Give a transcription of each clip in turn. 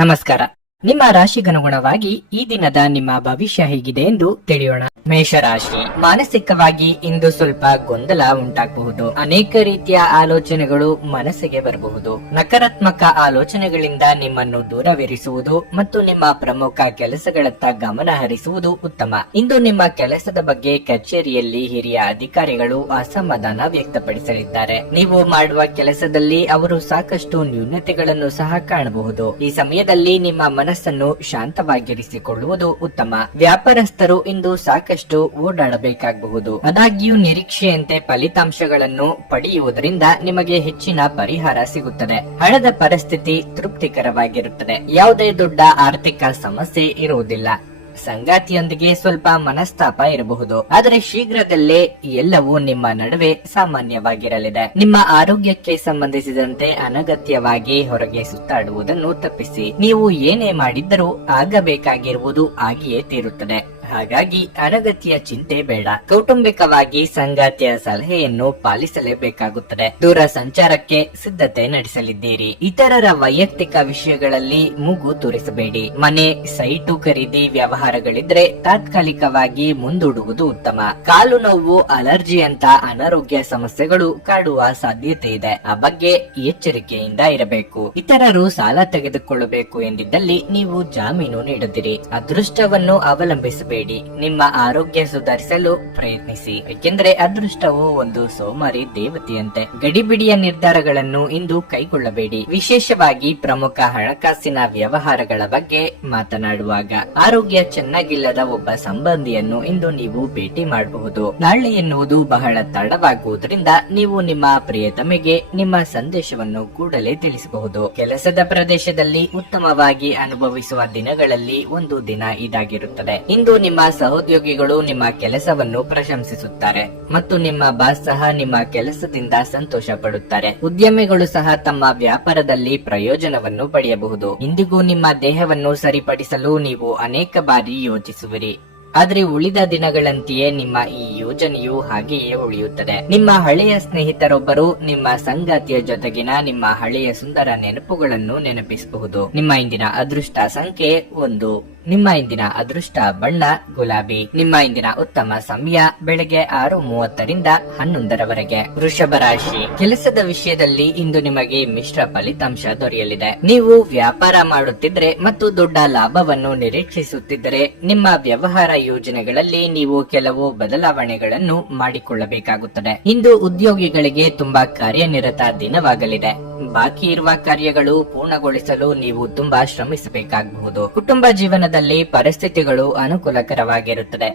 ನಮಸ್ಕಾರ. ನಿಮ್ಮ ರಾಶಿಗನುಗುಣವಾಗಿ ಈ ದಿನದ ನಿಮ್ಮ ಭವಿಷ್ಯ ಹೇಗಿದೆ ಎಂದು ತಿಳಿಯೋಣ. ಮೇಷರಾಶಿ, ಮಾನಸಿಕವಾಗಿ ಇಂದು ಸ್ವಲ್ಪ ಗೊಂದಲ ಉಂಟಾಗಬಹುದು. ಅನೇಕ ರೀತಿಯ ಆಲೋಚನೆಗಳು ಮನಸ್ಸಿಗೆ ಬರಬಹುದು. ನಕಾರಾತ್ಮಕ ಆಲೋಚನೆಗಳಿಂದ ನಿಮ್ಮನ್ನು ದೂರವಿರಿಸುವುದು ಮತ್ತು ನಿಮ್ಮ ಪ್ರಮುಖ ಕೆಲಸಗಳತ್ತ ಗಮನ ಹರಿಸುವುದು ಉತ್ತಮ. ಇಂದು ನಿಮ್ಮ ಕೆಲಸದ ಬಗ್ಗೆ ಕಚೇರಿಯಲ್ಲಿ ಹಿರಿಯ ಅಧಿಕಾರಿಗಳು ಅಸಮಾಧಾನ ವ್ಯಕ್ತಪಡಿಸಲಿದ್ದಾರೆ. ನೀವು ಮಾಡುವ ಕೆಲಸದಲ್ಲಿ ಅವರು ಸಾಕಷ್ಟು ನ್ಯೂನತೆಗಳನ್ನು ಸಹ ಕಾಣಬಹುದು. ಈ ಸಮಯದಲ್ಲಿ ನಿಮ್ಮ ಮನಸ್ಸನ್ನು ಶಾಂತವಾಗಿರಿಸಿಕೊಳ್ಳುವುದು ಉತ್ತಮ. ವ್ಯಾಪಾರಸ್ಥರು ಇಂದು ಸಾಕಷ್ಟು ಓಡಾಡಬೇಕಾಗಬಹುದು. ಆದಾಗ್ಯೂ ನಿರೀಕ್ಷೆಯಂತೆ ಫಲಿತಾಂಶಗಳನ್ನು ಪಡೆಯುವುದರಿಂದ ನಿಮಗೆ ಹೆಚ್ಚಿನ ಪರಿಹಾರ ಸಿಗುತ್ತದೆ. ಹಣದ ಪರಿಸ್ಥಿತಿ ತೃಪ್ತಿಕರವಾಗಿರುತ್ತದೆ. ಯಾವುದೇ ದೊಡ್ಡ ಆರ್ಥಿಕ ಸಮಸ್ಯೆ ಇರುವುದಿಲ್ಲ. ಸಂಗಾತಿಯೊಂದಿಗೆ ಸ್ವಲ್ಪ ಮನಸ್ತಾಪ ಇರಬಹುದು, ಆದರೆ ಶೀಘ್ರದಲ್ಲೇ ಎಲ್ಲವೂ ನಿಮ್ಮ ನಡುವೆ ಸಾಮಾನ್ಯವಾಗಿರಲಿದೆ. ನಿಮ್ಮ ಆರೋಗ್ಯಕ್ಕೆ ಸಂಬಂಧಿಸಿದಂತೆ ಅನಗತ್ಯವಾಗಿ ಹೊರಗೆ ಸುತ್ತಾಡುವುದನ್ನು ತಪ್ಪಿಸಿ. ನೀವು ಏನೇ ಮಾಡಿದ್ದರೂ ಆಗಬೇಕಾಗಿರುವುದು ಆಗಿಯೇ ತೀರುತ್ತದೆ. ಹಾಗಾಗಿ ಅನಗತ್ಯ ಚಿಂತೆ ಬೇಡ. ಕೌಟುಂಬಿಕವಾಗಿ ಸಂಗಾತಿಯ ಸಲಹೆಯನ್ನು ಪಾಲಿಸಲೇಬೇಕಾಗುತ್ತದೆ. ದೂರ ಸಂಚಾರಕ್ಕೆ ಸಿದ್ಧತೆ ನಡೆಸಲಿದ್ದೀರಿ. ಇತರರ ವೈಯಕ್ತಿಕ ವಿಷಯಗಳಲ್ಲಿ ಮೂಗು ತೂರಿಸಬೇಡಿ. ಮನೆ, ಸೈಟು ಖರೀದಿ ವ್ಯವಹಾರಗಳಿದ್ರೆ ತಾತ್ಕಾಲಿಕವಾಗಿ ಮುಂದೂಡುವುದು ಉತ್ತಮ. ಕಾಲು ನೋವು, ಅಲರ್ಜಿಯಂತ ಅನಾರೋಗ್ಯ ಸಮಸ್ಯೆಗಳು ಕಾಡುವ ಸಾಧ್ಯತೆ ಇದೆ. ಆ ಬಗ್ಗೆ ಎಚ್ಚರಿಕೆಯಿಂದ ಇರಬೇಕು. ಇತರರು ಸಾಲ ತೆಗೆದುಕೊಳ್ಳಬೇಕು ಎಂದಿದ್ದಲ್ಲಿ ನೀವು ಜಾಮೀನು ನೀಡದಿರಿ. ಅದೃಷ್ಟವನ್ನು ಅವಲಂಬಿಸಬೇಡಿ. ನಿಮ್ಮ ಆರೋಗ್ಯ ಸುಧಾರಿಸಲು ಪ್ರಯತ್ನಿಸಿ, ಏಕೆಂದರೆ ಅದೃಷ್ಟವು ಒಂದು ಸೋಮಾರಿ ದೇವತೆಯಂತೆ. ಗಡಿಬಿಡಿಯ ನಿರ್ಧಾರಗಳನ್ನು ಇಂದು ಕೈಗೊಳ್ಳಬೇಡಿ. ವಿಶೇಷವಾಗಿ ಪ್ರಮುಖ ಹಣಕಾಸಿನ ವ್ಯವಹಾರಗಳ ಬಗ್ಗೆ ಮಾತನಾಡುವಾಗ ಆರೋಗ್ಯ ಚೆನ್ನಾಗಿಲ್ಲದ ಒಬ್ಬ ಸಂಬಂಧಿಯನ್ನು ಇಂದು ನೀವು ಭೇಟಿ ಮಾಡಬಹುದು. ನಾಳೆ ಎನ್ನುವುದು ಬಹಳ ತಡವಾಗುವುದರಿಂದ ನೀವು ನಿಮ್ಮ ಪ್ರಿಯತಮೆಗೆ ನಿಮ್ಮ ಸಂದೇಶವನ್ನು ಕೂಡಲೇ ತಿಳಿಸಬಹುದು. ಕೆಲಸದ ಪ್ರದೇಶದಲ್ಲಿ ಉತ್ತಮವಾಗಿ ಅನುಭವಿಸುವ ದಿನಗಳಲ್ಲಿ ಒಂದು ದಿನ ಇದಾಗಿರುತ್ತದೆ. ಇಂದು ನಿಮ್ಮ ಸಹೋದ್ಯೋಗಿಗಳು ನಿಮ್ಮ ಕೆಲಸವನ್ನು ಪ್ರಶಂಸಿಸುತ್ತಾರೆ ಮತ್ತು ನಿಮ್ಮ ಬಾಸ್ ಸಹ ನಿಮ್ಮ ಕೆಲಸದಿಂದ ಸಂತೋಷ ಪಡುತ್ತಾರೆ. ಉದ್ಯಮಿಗಳು ಸಹ ತಮ್ಮ ವ್ಯಾಪಾರದಲ್ಲಿ ಪ್ರಯೋಜನವನ್ನು ಪಡೆಯಬಹುದು. ಇಂದಿಗೂ ನಿಮ್ಮ ದೇಹವನ್ನು ಸರಿಪಡಿಸಲು ನೀವು ಅನೇಕ ಬಾರಿ ಯೋಚಿಸುವಿರಿ, ಆದ್ರೆ ಉಳಿದ ದಿನಗಳಂತೆಯೇ ನಿಮ್ಮ ಈ ಯೋಜನೆಯು ಹಾಗೆಯೇ ಉಳಿಯುತ್ತದೆ. ನಿಮ್ಮ ಹಳೆಯ ಸ್ನೇಹಿತರೊಬ್ಬರು ನಿಮ್ಮ ಸಂಗಾತಿಯ ಜೊತೆಗಿನ ನಿಮ್ಮ ಹಳೆಯ ಸುಂದರ ನೆನಪುಗಳನ್ನು ನೆನಪಿಸಬಹುದು. ನಿಮ್ಮ ಇಂದಿನ ಅದೃಷ್ಟ ಸಂಖ್ಯೆ 1. ನಿಮ್ಮ ಇಂದಿನ ಅದೃಷ್ಟ ಬಣ್ಣ ಗುಲಾಬಿ. ನಿಮ್ಮ ಇಂದಿನ ಉತ್ತಮ ಸಮಯ ಬೆಳಗ್ಗೆ 6:30ರಿಂದ 11ರವರೆಗೆ. ವೃಷಭ ರಾಶಿ, ಕೆಲಸದ ವಿಷಯದಲ್ಲಿ ಇಂದು ನಿಮಗೆ ಮಿಶ್ರ ಫಲಿತಾಂಶ ದೊರೆಯಲಿದೆ. ನೀವು ವ್ಯಾಪಾರ ಮಾಡುತ್ತಿದ್ರೆ ಮತ್ತು ದೊಡ್ಡ ಲಾಭವನ್ನು ನಿರೀಕ್ಷಿಸುತ್ತಿದ್ದರೆ ನಿಮ್ಮ ವ್ಯವಹಾರ ಯೋಜನೆಗಳಲ್ಲಿ ನೀವು ಕೆಲವು ಬದಲಾವಣೆಗಳನ್ನು ಮಾಡಿಕೊಳ್ಳಬೇಕಾಗುತ್ತದೆ. ಇಂದು ಉದ್ಯೋಗಿಗಳಿಗೆ ತುಂಬಾ ಕಾರ್ಯನಿರತ ದಿನವಾಗಲಿದೆ. ಬಾಕಿ ಇರುವ ಕಾರ್ಯಗಳು ಪೂರ್ಣಗೊಳಿಸಲು ನೀವು ತುಂಬಾ ಶ್ರಮಿಸಬೇಕಾಗಬಹುದು. ಕುಟುಂಬ ಜೀವನದಲ್ಲಿ ಪರಿಸ್ಥಿತಿಗಳು ಅನುಕೂಲಕರವಾಗಿರುತ್ತದೆ.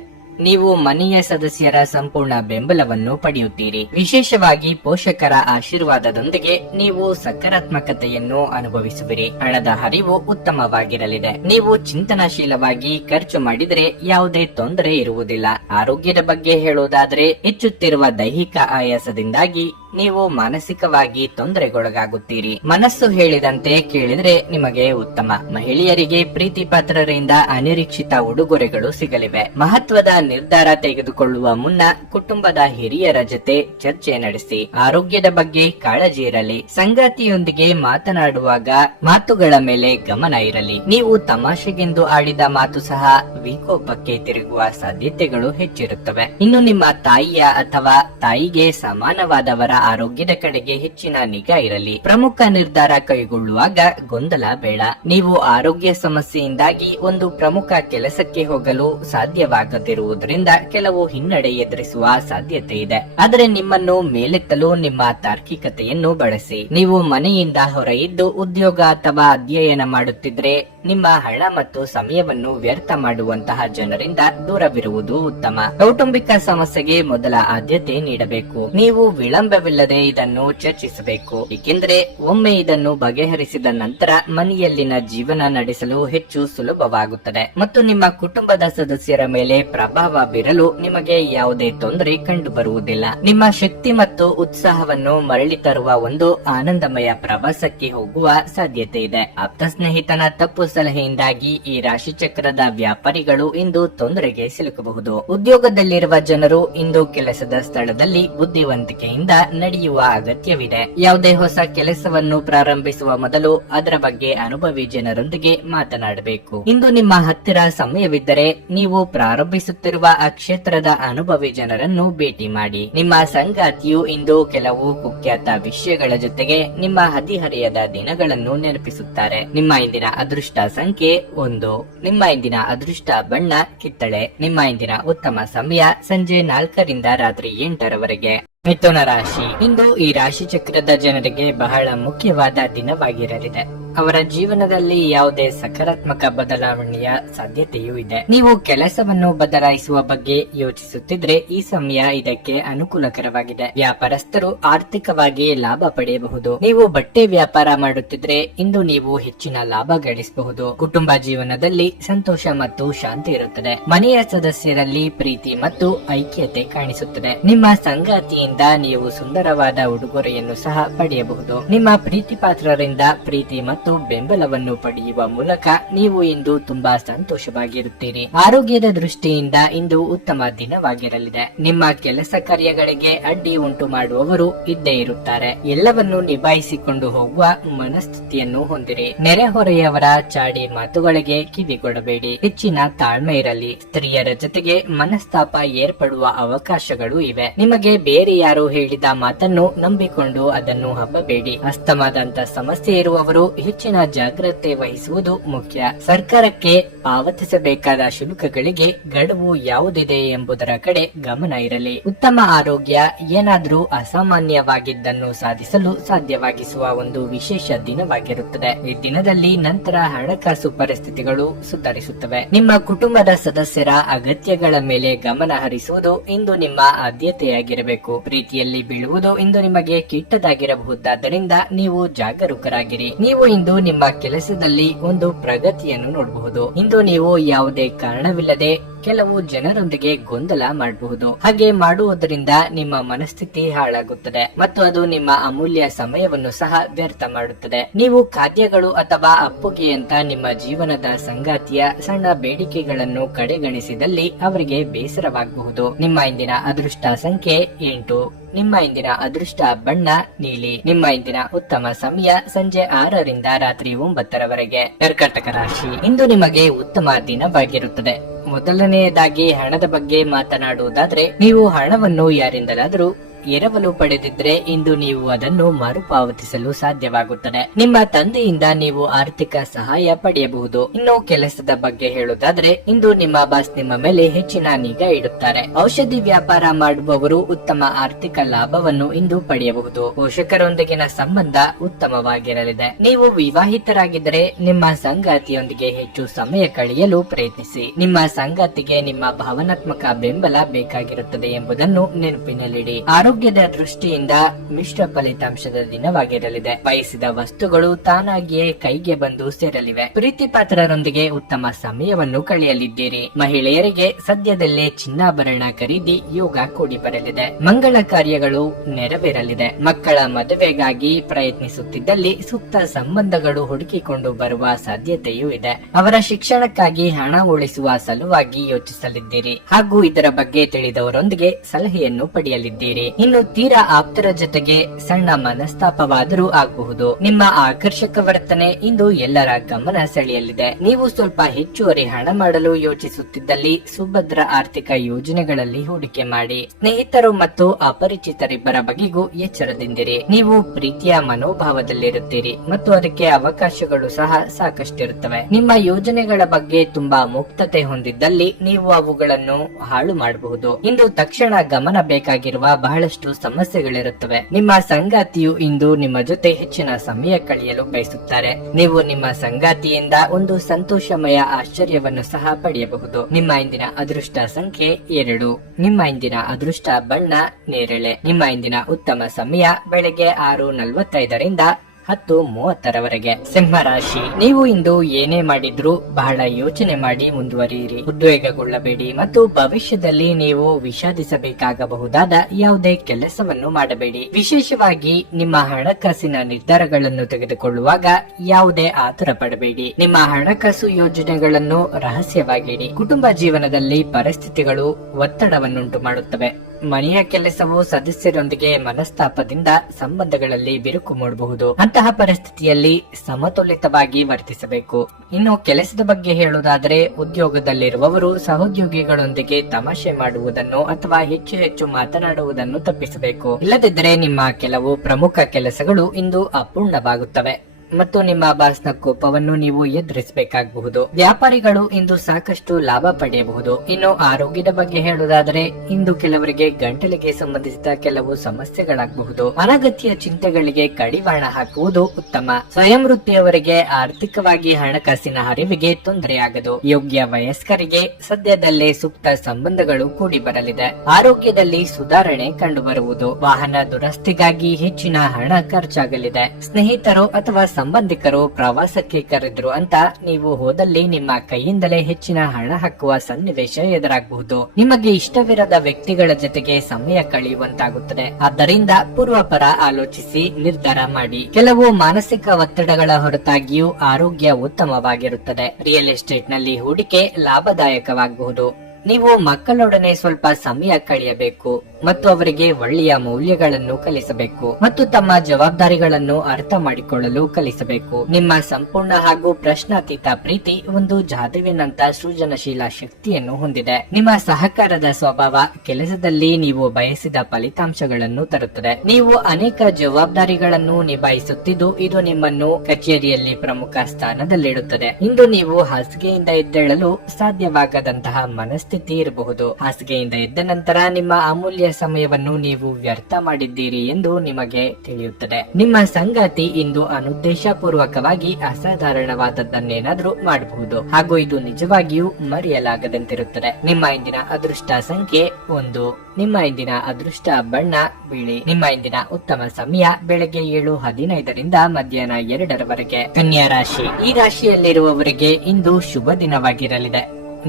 ನೀವು ಮನೆಯ ಸದಸ್ಯರ ಸಂಪೂರ್ಣ ಬೆಂಬಲವನ್ನು ಪಡೆಯುತ್ತೀರಿ. ವಿಶೇಷವಾಗಿ ಪೋಷಕರ ಆಶೀರ್ವಾದದೊಂದಿಗೆ ನೀವು ಸಕಾರಾತ್ಮಕತೆಯನ್ನು ಅನುಭವಿಸುವಿರಿ. ಹಣದ ಹರಿವು ಉತ್ತಮವಾಗಿರಲಿದೆ. ನೀವು ಚಿಂತನಾಶೀಲವಾಗಿ ಖರ್ಚು ಮಾಡಿದರೆ ಯಾವುದೇ ತೊಂದರೆ ಇರುವುದಿಲ್ಲ. ಆರೋಗ್ಯದ ಬಗ್ಗೆ ಹೇಳುವುದಾದರೆ ಹೆಚ್ಚುತ್ತಿರುವ ದೈಹಿಕ ಆಯಾಸದಿಂದಾಗಿ ನೀವು ಮಾನಸಿಕವಾಗಿ ತೊಂದರೆಗೊಳಗಾಗುತ್ತೀರಿ. ಮನಸ್ಸು ಹೇಳಿದಂತೆ ಕೇಳಿದ್ರೆ ನಿಮಗೆ ಉತ್ತಮ. ಮಹಿಳೆಯರಿಗೆ ಪ್ರೀತಿ ಪಾತ್ರರಿಂದ ಅನಿರೀಕ್ಷಿತ ಉಡುಗೊರೆಗಳು ಸಿಗಲಿವೆ. ಮಹತ್ವದ ನಿರ್ಧಾರ ತೆಗೆದುಕೊಳ್ಳುವ ಮುನ್ನ ಕುಟುಂಬದ ಹಿರಿಯರ ಜೊತೆ ಚರ್ಚೆ ನಡೆಸಿ. ಆರೋಗ್ಯದ ಬಗ್ಗೆ ಕಾಳಜಿ ಇರಲಿ. ಸಂಗಾತಿಯೊಂದಿಗೆ ಮಾತನಾಡುವಾಗ ಮಾತುಗಳ ಮೇಲೆ ಗಮನ ಇರಲಿ. ನೀವು ತಮಾಷೆಗೆಂದು ಆಡಿದ ಮಾತು ಸಹ ವಿಕೋಪಕ್ಕೆ ತಿರುಗುವ ಸಾಧ್ಯತೆಗಳು ಹೆಚ್ಚಿರುತ್ತವೆ. ಇನ್ನು ನಿಮ್ಮ ತಾಯಿಯ ಅಥವಾ ತಾಯಿಗೆ ಸಮಾನವಾದವರ ಆರೋಗ್ಯದ ಕಡೆಗೆ ಹೆಚ್ಚಿನ ನಿಗಾ ಇರಲಿ. ಪ್ರಮುಖ ನಿರ್ಧಾರ ಕೈಗೊಳ್ಳುವಾಗ ಗೊಂದಲ ಬೇಡ. ನೀವು ಆರೋಗ್ಯ ಸಮಸ್ಯೆಯಿಂದಾಗಿ ಒಂದು ಪ್ರಮುಖ ಕೆಲಸಕ್ಕೆ ಹೋಗಲು ಸಾಧ್ಯವಾಗದಿರುವುದರಿಂದ ಕೆಲವು ಹಿನ್ನಡೆ ಎದುರಿಸುವ ಸಾಧ್ಯತೆ ಇದೆ. ಆದರೆ ನಿಮ್ಮನ್ನು ಮೇಲೆತ್ತಲು ನಿಮ್ಮ ತಾರ್ಕಿಕತೆಯನ್ನು ಬಳಸಿ. ನೀವು ಮನೆಯಿಂದ ಹೊರ ಇದ್ದು ಉದ್ಯೋಗ ಅಥವಾ ಅಧ್ಯಯನ ಮಾಡುತ್ತಿದ್ರೆ ನಿಮ್ಮ ಹಣ ಮತ್ತು ಸಮಯವನ್ನು ವ್ಯರ್ಥ ಮಾಡುವಂತಹ ಜನರಿಂದ ದೂರವಿರುವುದು ಉತ್ತಮ. ಕೌಟುಂಬಿಕ ಸಮಸ್ಯೆಗೆ ಮೊದಲ ಆದ್ಯತೆ ನೀಡಬೇಕು. ನೀವು ವಿಳಂಬವಿಲ್ಲದೆ ಇದನ್ನು ಚರ್ಚಿಸಬೇಕು, ಏಕೆಂದರೆ ಒಮ್ಮೆ ಇದನ್ನು ಬಗೆಹರಿಸಿದ ನಂತರ ಮನೆಯಲ್ಲಿನ ಜೀವನ ನಡೆಸಲು ಹೆಚ್ಚು ಸುಲಭವಾಗುತ್ತದೆ ಮತ್ತು ನಿಮ್ಮ ಕುಟುಂಬದ ಸದಸ್ಯರ ಮೇಲೆ ಪ್ರಭಾವ ಬೀರಲು ನಿಮಗೆ ಯಾವುದೇ ತೊಂದರೆ ಕಂಡು ಬರುವುದಿಲ್ಲ. ನಿಮ್ಮ ಶಕ್ತಿ ಮತ್ತು ಉತ್ಸಾಹವನ್ನು ಮರಳಿ ತರುವ ಒಂದು ಆನಂದಮಯ ಪ್ರವಾಸಕ್ಕೆ ಹೋಗುವ ಸಾಧ್ಯತೆ ಇದೆ. ಆಪ್ತ ಸ್ನೇಹಿತನ ತಪ್ಪು ಸಲಹೆಯಿಂದಾಗಿ ಈ ರಾಶಿಚಕ್ರದ ವ್ಯಾಪಾರಿಗಳು ಇಂದು ತೊಂದರೆಗೆ ಸಿಲುಕಬಹುದು. ಉದ್ಯೋಗದಲ್ಲಿರುವ ಜನರು ಇಂದು ಕೆಲಸದ ಸ್ಥಳದಲ್ಲಿ ಬುದ್ಧಿವಂತಿಕೆಯಿಂದ ನಡೆಯುವ ಅಗತ್ಯವಿದೆ. ಯಾವುದೇ ಹೊಸ ಕೆಲಸವನ್ನು ಪ್ರಾರಂಭಿಸುವ ಮೊದಲು ಅದರ ಬಗ್ಗೆ ಅನುಭವಿ ಜನರೊಂದಿಗೆ ಮಾತನಾಡಬೇಕು. ಇಂದು ನಿಮ್ಮ ಹತ್ತಿರ ಸಮಯವಿದ್ದರೆ ನೀವು ಪ್ರಾರಂಭಿಸುತ್ತಿರುವ ಆ ಕ್ಷೇತ್ರದ ಅನುಭವಿ ಜನರನ್ನು ಭೇಟಿ ಮಾಡಿ. ನಿಮ್ಮ ಸಂಗಾತಿಯು ಇಂದು ಕೆಲವು ಕುಖ್ಯಾತ ವಿಷಯಗಳ ಜೊತೆಗೆ ನಿಮ್ಮ ಹದಿಹರೆಯದ ದಿನಗಳನ್ನು ನೆನಪಿಸುತ್ತಾರೆ. ನಿಮ್ಮ ಇಂದಿನ ಅದೃಷ್ಟ ಸಂಖ್ಯೆ 1. ನಿಮ್ಮ ಇಂದಿನ ಅದೃಷ್ಟ ಬಣ್ಣ ಕಿತ್ತಳೆ. ನಿಮ್ಮ ಇಂದಿನ ಉತ್ತಮ ಸಮಯ ಸಂಜೆ 4 ರಿಂದ ರಾತ್ರಿ 8 ರವರೆಗೆ. ಮಿಥುನ ರಾಶಿ. ಇಂದು ಈ ರಾಶಿ ಚಕ್ರದ ಜನರಿಗೆ ಬಹಳ ಮುಖ್ಯವಾದ ದಿನವಾಗಿರಲಿದೆ. ಅವರ ಜೀವನದಲ್ಲಿ ಯಾವುದೇ ಸಕಾರಾತ್ಮಕ ಬದಲಾವಣೆಯ ಸಾಧ್ಯತೆಯೂ ಇದೆ. ನೀವು ಕೆಲಸವನ್ನು ಬದಲಾಯಿಸುವ ಬಗ್ಗೆ ಯೋಚಿಸುತ್ತಿದ್ರೆ ಈ ಸಮಯ ಇದಕ್ಕೆ ಅನುಕೂಲಕರವಾಗಿದೆ. ವ್ಯಾಪಾರಸ್ಥರು ಆರ್ಥಿಕವಾಗಿ ಲಾಭ ಪಡೆಯಬಹುದು. ನೀವು ಬಟ್ಟೆ ವ್ಯಾಪಾರ ಮಾಡುತ್ತಿದ್ರೆ ಇಂದು ನೀವು ಹೆಚ್ಚಿನ ಲಾಭ ಗಳಿಸಬಹುದು. ಕುಟುಂಬ ಜೀವನದಲ್ಲಿ ಸಂತೋಷ ಮತ್ತು ಶಾಂತಿ ಇರುತ್ತದೆ. ಮನೆಯ ಸದಸ್ಯರಲ್ಲಿ ಪ್ರೀತಿ ಮತ್ತು ಐಕ್ಯತೆ ಕಾಣಿಸುತ್ತದೆ. ನಿಮ್ಮ ಸಂಗಾತಿಯಿಂದ ನೀವು ಸುಂದರವಾದ ಉಡುಗೊರೆಯನ್ನು ಸಹ ಪಡೆಯಬಹುದು. ನಿಮ್ಮ ಪ್ರೀತಿ ಪಾತ್ರರಿಂದ ಪ್ರೀತಿ ಮತ್ತು ಬೆಂಬಲವನ್ನು ಪಡೆಯುವ ಮೂಲಕ ನೀವು ಇಂದು ತುಂಬಾ ಸಂತೋಷವಾಗಿರುತ್ತೀರಿ. ಆರೋಗ್ಯದ ದೃಷ್ಟಿಯಿಂದ ಇಂದು ಉತ್ತಮ ದಿನವಾಗಿರಲಿದೆ. ನಿಮ್ಮ ಕೆಲಸ ಕಾರ್ಯಗಳಿಗೆ ಅಡ್ಡಿ ಉಂಟು ಮಾಡುವವರು ಇದ್ದೇ ಇರುತ್ತಾರೆ. ಎಲ್ಲವನ್ನೂ ನಿಭಾಯಿಸಿಕೊಂಡು ಹೋಗುವ ಮನಸ್ಥಿತಿಯನ್ನು ಹೊಂದಿರಿ. ನೆರೆಹೊರೆಯವರ ಚಾಡಿ ಮಾತುಗಳಿಗೆ ಕಿವಿಗೊಡಬೇಡಿ. ಹೆಚ್ಚಿನ ತಾಳ್ಮೆ ಇರಲಿ. ಸ್ತ್ರೀಯರ ಜೊತೆಗೆ ಮನಸ್ತಾಪ ಏರ್ಪಡುವ ಅವಕಾಶಗಳು ಇವೆ. ನಿಮಗೆ ಬೇರೆ ಯಾರು ಹೇಳಿದ ಮಾತನ್ನು ನಂಬಿಕೊಂಡು ಅದನ್ನು ಹಬ್ಬಬೇಡಿ. ಅಸ್ತಮಾದಂತ ಸಮಸ್ಯೆ ಇರುವವರು ಹೆಚ್ಚಿನ ಜಾಗ್ರತೆ ವಹಿಸುವುದು ಮುಖ್ಯ. ಸರ್ಕಾರಕ್ಕೆ ಪಾವತಿಸಬೇಕಾದ ಶುಲ್ಕಗಳಿಗೆ ಗಡುವು ಯಾವುದಿದೆ ಎಂಬುದರ ಕಡೆ ಗಮನ ಇರಲಿ. ಉತ್ತಮ ಆರೋಗ್ಯ ಏನಾದ್ರೂ ಅಸಾಮಾನ್ಯವಾಗಿದ್ದನ್ನು ಸಾಧಿಸಲು ಸಾಧ್ಯವಾಗಿಸುವ ಒಂದು ವಿಶೇಷ ದಿನವಾಗಿರುತ್ತದೆ. ಈ ದಿನದಲ್ಲಿ ನಂತರ ಹಣಕಾಸು ಪರಿಸ್ಥಿತಿಗಳು ಸುಧಾರಿಸುತ್ತವೆ. ನಿಮ್ಮ ಕುಟುಂಬದ ಸದಸ್ಯರ ಅಗತ್ಯಗಳ ಮೇಲೆ ಗಮನ ಹರಿಸುವುದು ಇಂದು ನಿಮ್ಮ ಆದ್ಯತೆಯಾಗಿರಬೇಕು. ಪ್ರೀತಿಯಲ್ಲಿ ಬೀಳುವುದು ಇಂದು ನಿಮಗೆ ಕೆಟ್ಟದಾಗಿರಬಹುದಾದ್ದರಿಂದ ನೀವು ಜಾಗರೂಕರಾಗಿರಿ. ನೀವು ಇಂದು ನಿಮ್ಮ ಕೆಲಸದಲ್ಲಿ ಒಂದು ಪ್ರಗತಿಯನ್ನು ನೋಡಬಹುದು. ಇಂದು ನೀವು ಯಾವುದೇ ಕಾರಣವಿಲ್ಲದೆ ಕೆಲವು ಜನರೊಂದಿಗೆ ಗೊಂದಲ ಮಾಡಬಹುದು. ಹಾಗೆ ಮಾಡುವುದರಿಂದ ನಿಮ್ಮ ಮನಸ್ಥಿತಿ ಹಾಳಾಗುತ್ತದೆ ಮತ್ತು ಅದು ನಿಮ್ಮ ಅಮೂಲ್ಯ ಸಮಯವನ್ನು ಸಹ ವ್ಯರ್ಥ ಮಾಡುತ್ತದೆ. ನೀವು ಖಾದ್ಯಗಳು ಅಥವಾ ಅಪ್ಪುಗೆಯಂತ ನಿಮ್ಮ ಜೀವನದ ಸಂಗಾತಿಯ ಸಣ್ಣ ಬೇಡಿಕೆಗಳನ್ನು ಕಡೆಗಣಿಸಿದಲ್ಲಿ ಅವರಿಗೆ ಬೇಸರವಾಗಬಹುದು. ನಿಮ್ಮ ಇಂದಿನ ಅದೃಷ್ಟ ಸಂಖ್ಯೆ 8. ನಿಮ್ಮ ಇಂದಿನ ಅದೃಷ್ಟ ಬಣ್ಣ ನೀಲಿ. ನಿಮ್ಮ ಇಂದಿನ ಉತ್ತಮ ಸಮಯ ಸಂಜೆ 6 ರಿಂದ ರಾತ್ರಿ 9 ರವರೆಗೆ. ಕರ್ಕಾಟಕ ರಾಶಿ. ಇಂದು ನಿಮಗೆ ಉತ್ತಮ ದಿನವಾಗಿರುತ್ತದೆ. ಮೊದಲನೆಯದಾಗಿ ಹಣದ ಬಗ್ಗೆ ಮಾತನಾಡುವುದಾದ್ರೆ, ನೀವು ಹಣವನ್ನು ಯಾರಿಂದಲಾದರೂ ಎರವಲು ಪಡೆದಿದ್ರೆ ಇಂದು ನೀವು ಅದನ್ನು ಮರುಪಾವತಿಸಲು ಸಾಧ್ಯವಾಗುತ್ತದೆ. ನಿಮ್ಮ ತಂದೆಯಿಂದ ನೀವು ಆರ್ಥಿಕ ಸಹಾಯ ಪಡೆಯಬಹುದು. ಇನ್ನು ಕೆಲಸದ ಬಗ್ಗೆ ಹೇಳುವುದಾದ್ರೆ, ಇಂದು ನಿಮ್ಮ ಬಾಸ್ ನಿಮ್ಮ ಮೇಲೆ ಹೆಚ್ಚಿನ ನಿಗಾ ಇಡುತ್ತಾರೆ. ಔಷಧಿ ವ್ಯಾಪಾರ ಮಾಡುವವರು ಉತ್ತಮ ಆರ್ಥಿಕ ಲಾಭವನ್ನು ಇಂದು ಪಡೆಯಬಹುದು. ಪೋಷಕರೊಂದಿಗಿನ ಸಂಬಂಧ ಉತ್ತಮವಾಗಿರಲಿದೆ. ನೀವು ವಿವಾಹಿತರಾಗಿದ್ದರೆ ನಿಮ್ಮ ಸಂಗಾತಿಯೊಂದಿಗೆ ಹೆಚ್ಚು ಸಮಯ ಕಳೆಯಲು ಪ್ರಯತ್ನಿಸಿ. ನಿಮ್ಮ ಸಂಗಾತಿಗೆ ನಿಮ್ಮ ಭಾವನಾತ್ಮಕ ಬೆಂಬಲ ಬೇಕಾಗಿರುತ್ತದೆ ಎಂಬುದನ್ನು ನೆನಪಿನಲ್ಲಿಡಿ. ಆರೋಗ್ಯದ ದೃಷ್ಟಿಯಿಂದ ಮಿಶ್ರ ಫಲಿತಾಂಶದ ದಿನವಾಗಿರಲಿದೆ. ಬಯಸಿದ ವಸ್ತುಗಳು ತಾನಾಗಿಯೇ ಕೈಗೆ ಬಂದು ಸೇರಲಿವೆ. ಪ್ರೀತಿ ಪಾತ್ರರೊಂದಿಗೆ ಉತ್ತಮ ಸಮಯವನ್ನು ಕಳೆಯಲಿದ್ದೀರಿ. ಮಹಿಳೆಯರಿಗೆ ಸದ್ಯದಲ್ಲೇ ಚಿನ್ನಾಭರಣ ಖರೀದಿ ಯೋಗ ಕೂಡಿ ಬರಲಿದೆ. ಮಂಗಳ ಕಾರ್ಯಗಳು ನೆರವೇರಲಿದೆ. ಮಕ್ಕಳ ಮದುವೆಗಾಗಿ ಪ್ರಯತ್ನಿಸುತ್ತಿದ್ದಲ್ಲಿ ಸೂಕ್ತ ಸಂಬಂಧಗಳು ಹುಡುಕಿಕೊಂಡು ಬರುವ ಸಾಧ್ಯತೆಯೂ ಇದೆ. ಅವರ ಶಿಕ್ಷಣಕ್ಕಾಗಿ ಹಣ ಉಳಿಸುವ ಸಲುವಾಗಿ ಯೋಚಿಸಲಿದ್ದೀರಿ ಹಾಗೂ ಇದರ ಬಗ್ಗೆ ತಿಳಿದವರೊಂದಿಗೆ ಸಲಹೆಯನ್ನು ಪಡೆಯಲಿದ್ದೀರಿ. ಇನ್ನು ತೀರಾ ಆಪ್ತರ ಜೊತೆಗೆ ಸಣ್ಣ ಮನಸ್ತಾಪವಾದರೂ ಆಗಬಹುದು. ನಿಮ್ಮ ಆಕರ್ಷಕ ವರ್ತನೆ ಇಂದು ಎಲ್ಲರ ಗಮನ ಸೆಳೆಯಲಿದೆ. ನೀವು ಸ್ವಲ್ಪ ಹೆಚ್ಚುವರಿ ಹಣ ಮಾಡಲು ಯೋಚಿಸುತ್ತಿದ್ದಲ್ಲಿ ಸುಭದ್ರ ಆರ್ಥಿಕ ಯೋಜನೆಗಳಲ್ಲಿ ಹೂಡಿಕೆ ಮಾಡಿ. ಸ್ನೇಹಿತರು ಮತ್ತು ಅಪರಿಚಿತರಿಬ್ಬರ ಬಗೆಗೂ ಎಚ್ಚರದಿಂದಿರಿ. ನೀವು ಪ್ರೀತಿಯ ಮನೋಭಾವದಲ್ಲಿರುತ್ತೀರಿ ಮತ್ತು ಅದಕ್ಕೆ ಅವಕಾಶಗಳು ಸಹ ಸಾಕಷ್ಟಿರುತ್ತವೆ. ನಿಮ್ಮ ಯೋಜನೆಗಳ ಬಗ್ಗೆ ತುಂಬಾ ಮುಕ್ತತೆ ಹೊಂದಿದ್ದಲ್ಲಿ ನೀವು ಅವುಗಳನ್ನು ಹಾಳು ಮಾಡಬಹುದು. ಇಂದು ತಕ್ಷಣ ಗಮನ ಬೇಕಾಗಿರುವ ಬಹಳಷ್ಟು ಸಮಸ್ಯೆಗಳಿರುತ್ತವೆ. ನಿಮ್ಮ ಸಂಗಾತಿಯು ಇಂದು ನಿಮ್ಮ ಜೊತೆ ಹೆಚ್ಚಿನ ಸಮಯ ಕಳೆಯಲು ಬಯಸುತ್ತಾರೆ. ನೀವು ನಿಮ್ಮ ಸಂಗಾತಿಯಿಂದ ಒಂದು ಸಂತೋಷಮಯ ಆಶ್ಚರ್ಯವನ್ನು ಸಹ ಪಡೆಯಬಹುದು. ನಿಮ್ಮ ಇಂದಿನ ಅದೃಷ್ಟ ಸಂಖ್ಯೆ 2. ನಿಮ್ಮ ಇಂದಿನ ಅದೃಷ್ಟ ಬಣ್ಣ ನೇರಳೆ. ನಿಮ್ಮ ಇಂದಿನ ಉತ್ತಮ ಸಮಯ ಬೆಳಗ್ಗೆ 6:45 ರಿಂದ 10:30ರವರೆಗೆ. ಸಿಂಹ ರಾಶಿ, ನೀವು ಇಂದು ಏನೇ ಮಾಡಿದ್ರೂ ಬಹಳ ಯೋಚನೆ ಮಾಡಿ ಮುಂದುವರಿಯಿರಿ. ಉದ್ವೇಗಗೊಳ್ಳಬೇಡಿ ಮತ್ತು ಭವಿಷ್ಯದಲ್ಲಿ ನೀವು ವಿಷಾದಿಸಬೇಕಾಗಬಹುದಾದ ಯಾವುದೇ ಕೆಲಸವನ್ನು ಮಾಡಬೇಡಿ. ವಿಶೇಷವಾಗಿ ನಿಮ್ಮ ಹಣಕಾಸಿನ ನಿರ್ಧಾರಗಳನ್ನು ತೆಗೆದುಕೊಳ್ಳುವಾಗ ಯಾವುದೇ ಆತುರ ಪಡಬೇಡಿ. ನಿಮ್ಮ ಹಣಕಾಸು ಯೋಜನೆಗಳನ್ನು ರಹಸ್ಯವಾಗಿಡಿ. ಕುಟುಂಬ ಜೀವನದಲ್ಲಿ ಪರಿಸ್ಥಿತಿಗಳು ಒತ್ತಡವನ್ನುಂಟು ಮಾಡುತ್ತವೆ. ಮನೆಯ ಕೆಲಸವು ಸದಸ್ಯರೊಂದಿಗೆ ಮನಸ್ತಾಪದಿಂದ ಸಂಬಂಧಗಳಲ್ಲಿ ಬಿರುಕು ಮೂಡಬಹುದು. ಅಂತಹ ಪರಿಸ್ಥಿತಿಯಲ್ಲಿ ಸಮತೋಲಿತವಾಗಿ ವರ್ತಿಸಬೇಕು. ಇನ್ನು ಕೆಲಸದ ಬಗ್ಗೆ ಹೇಳುವುದಾದರೆ, ಉದ್ಯೋಗದಲ್ಲಿರುವವರು ಸಹೋದ್ಯೋಗಿಗಳೊಂದಿಗೆ ತಮಾಷೆ ಮಾಡುವುದನ್ನು ಅಥವಾ ಹೆಚ್ಚು ಹೆಚ್ಚು ಮಾತನಾಡುವುದನ್ನು ತಪ್ಪಿಸಬೇಕು. ಇಲ್ಲದಿದ್ದರೆ ನಿಮ್ಮ ಕೆಲವು ಪ್ರಮುಖ ಕೆಲಸಗಳು ಇಂದು ಅಪೂರ್ಣವಾಗುತ್ತವೆ ಮತ್ತು ನಿಮ್ಮ ಬಾಸ್ನ ಕೋಪವನ್ನು ನೀವು ಎದುರಿಸಬೇಕಾಗಬಹುದು. ವ್ಯಾಪಾರಿಗಳು ಇಂದು ಸಾಕಷ್ಟು ಲಾಭ ಪಡೆಯಬಹುದು. ಇನ್ನು ಆರೋಗ್ಯದ ಬಗ್ಗೆ ಹೇಳುವುದಾದರೆ, ಇಂದು ಕೆಲವರಿಗೆ ಗಂಟಲಿಗೆ ಸಂಬಂಧಿಸಿದ ಕೆಲವು ಸಮಸ್ಯೆಗಳಾಗಬಹುದು. ಅನಗತ್ಯ ಚಿಂತೆಗಳಿಗೆ ಕಡಿವಾಣ ಹಾಕುವುದು ಉತ್ತಮ. ಸ್ವಯಂ ವೃತ್ತಿಯವರಿಗೆ ಆರ್ಥಿಕವಾಗಿ ಹಣಕಾಸಿನ ಹರಿವಿಗೆ ತೊಂದರೆಯಾಗದು. ಯೋಗ್ಯ ವಯಸ್ಕರಿಗೆ ಸದ್ಯದಲ್ಲೇ ಸೂಕ್ತ ಸಂಬಂಧಗಳು ಕೂಡಿ ಬರಲಿದೆ. ಆರೋಗ್ಯದಲ್ಲಿ ಸುಧಾರಣೆ ಕಂಡುಬರುವುದು. ವಾಹನ ದುರಸ್ತಿಗಾಗಿ ಹೆಚ್ಚಿನ ಹಣ ಖರ್ಚಾಗಲಿದೆ. ಸ್ನೇಹಿತರು ಅಥವಾ ಸಂಬಂಧಿಕರು ಪ್ರವಾಸಕ್ಕೆ ಕರೆದ್ರು ಅಂತ ನೀವು ಹೋದಲ್ಲಿ ನಿಮ್ಮ ಕೈಯಿಂದಲೇ ಹೆಚ್ಚಿನ ಹಣ ಹಾಕುವ ಸನ್ನಿವೇಶ ಎದುರಾಗಬಹುದು. ನಿಮಗೆ ಇಷ್ಟವಿರದ ವ್ಯಕ್ತಿಗಳ ಜೊತೆಗೆ ಸಮಯ ಕಳೆಯುವಂತಾಗುತ್ತದೆ. ಆದ್ದರಿಂದ ಪೂರ್ವಪರ ಆಲೋಚಿಸಿ ನಿರ್ಧಾರ ಮಾಡಿ. ಕೆಲವು ಮಾನಸಿಕ ಒತ್ತಡಗಳ ಹೊರತಾಗಿಯೂ ಆರೋಗ್ಯ ಉತ್ತಮವಾಗಿರುತ್ತದೆ. ರಿಯಲ್ ಎಸ್ಟೇಟ್ ನಲ್ಲಿ ಹೂಡಿಕೆ ಲಾಭದಾಯಕವಾಗಬಹುದು. ನೀವು ಮಕ್ಕಳೊಡನೆ ಸ್ವಲ್ಪ ಸಮಯ ಕಳೆಯಬೇಕು ಮತ್ತು ಅವರಿಗೆ ಒಳ್ಳೆಯ ಮೌಲ್ಯಗಳನ್ನು ಕಲಿಸಬೇಕು ಮತ್ತು ತಮ್ಮ ಜವಾಬ್ದಾರಿಗಳನ್ನು ಅರ್ಥ ಮಾಡಿಕೊಳ್ಳಲು ಕಲಿಸಬೇಕು. ನಿಮ್ಮ ಸಂಪೂರ್ಣ ಹಾಗೂ ಪ್ರಶ್ನಾತೀತ ಪ್ರೀತಿ ಒಂದು ಜಾದುವಿನಂತ ಸೃಜನಶೀಲ ಶಕ್ತಿಯನ್ನು ಹೊಂದಿದೆ. ನಿಮ್ಮ ಸಹಕಾರದ ಸ್ವಭಾವ ಕೆಲಸದಲ್ಲಿ ನೀವು ಬಯಸಿದ ಫಲಿತಾಂಶಗಳನ್ನು ತರುತ್ತದೆ. ನೀವು ಅನೇಕ ಜವಾಬ್ದಾರಿಗಳನ್ನು ನಿಭಾಯಿಸುತ್ತಿದ್ದು ಇದು ನಿಮ್ಮನ್ನು ಕಚೇರಿಯಲ್ಲಿ ಪ್ರಮುಖ ಸ್ಥಾನದಲ್ಲಿಡುತ್ತದೆ. ಇಂದು ನೀವು ಹಾಸಿಗೆಯಿಂದ ಎದ್ದೇಳಲು ಸಾಧ್ಯವಾಗದಂತಹ ಮನಸ್ಥಿತಿ ಇರಬಹುದು. ಹಾಸಿಗೆಯಿಂದ ಎದ್ದ ನಂತರ ನಿಮ್ಮ ಅಮೂಲ್ಯ ಸಮಯವನ್ನು ನೀವು ವ್ಯರ್ಥ ಮಾಡಿದ್ದೀರಿ ಎಂದು ನಿಮಗೆ ತಿಳಿಯುತ್ತದೆ. ನಿಮ್ಮ ಸಂಗಾತಿ ಇಂದು ಅನುದ್ದೇಶ ಪೂರ್ವಕವಾಗಿ ಅಸಾಧಾರಣವಾದದ್ದನ್ನೇನಾದ್ರೂ ಮಾಡಬಹುದು ಹಾಗೂ ಇದು ನಿಜವಾಗಿಯೂ ಮರೆಯಲಾಗದಂತಿರುತ್ತದೆ. ನಿಮ್ಮ ಇಂದಿನ ಅದೃಷ್ಟ ಸಂಖ್ಯೆ 1. ನಿಮ್ಮ ಇಂದಿನ ಅದೃಷ್ಟ ಬಣ್ಣ ಬಿಳಿ. ನಿಮ್ಮ ಇಂದಿನ ಉತ್ತಮ ಸಮಯ ಬೆಳಗ್ಗೆ 7:15ರಿಂದ ಮಧ್ಯಾಹ್ನ 2ರವರೆಗೆ. ಕನ್ಯಾ ರಾಶಿ, ಈ ರಾಶಿಯಲ್ಲಿರುವವರಿಗೆ ಇಂದು ಶುಭ ದಿನವಾಗಿರಲಿದೆ.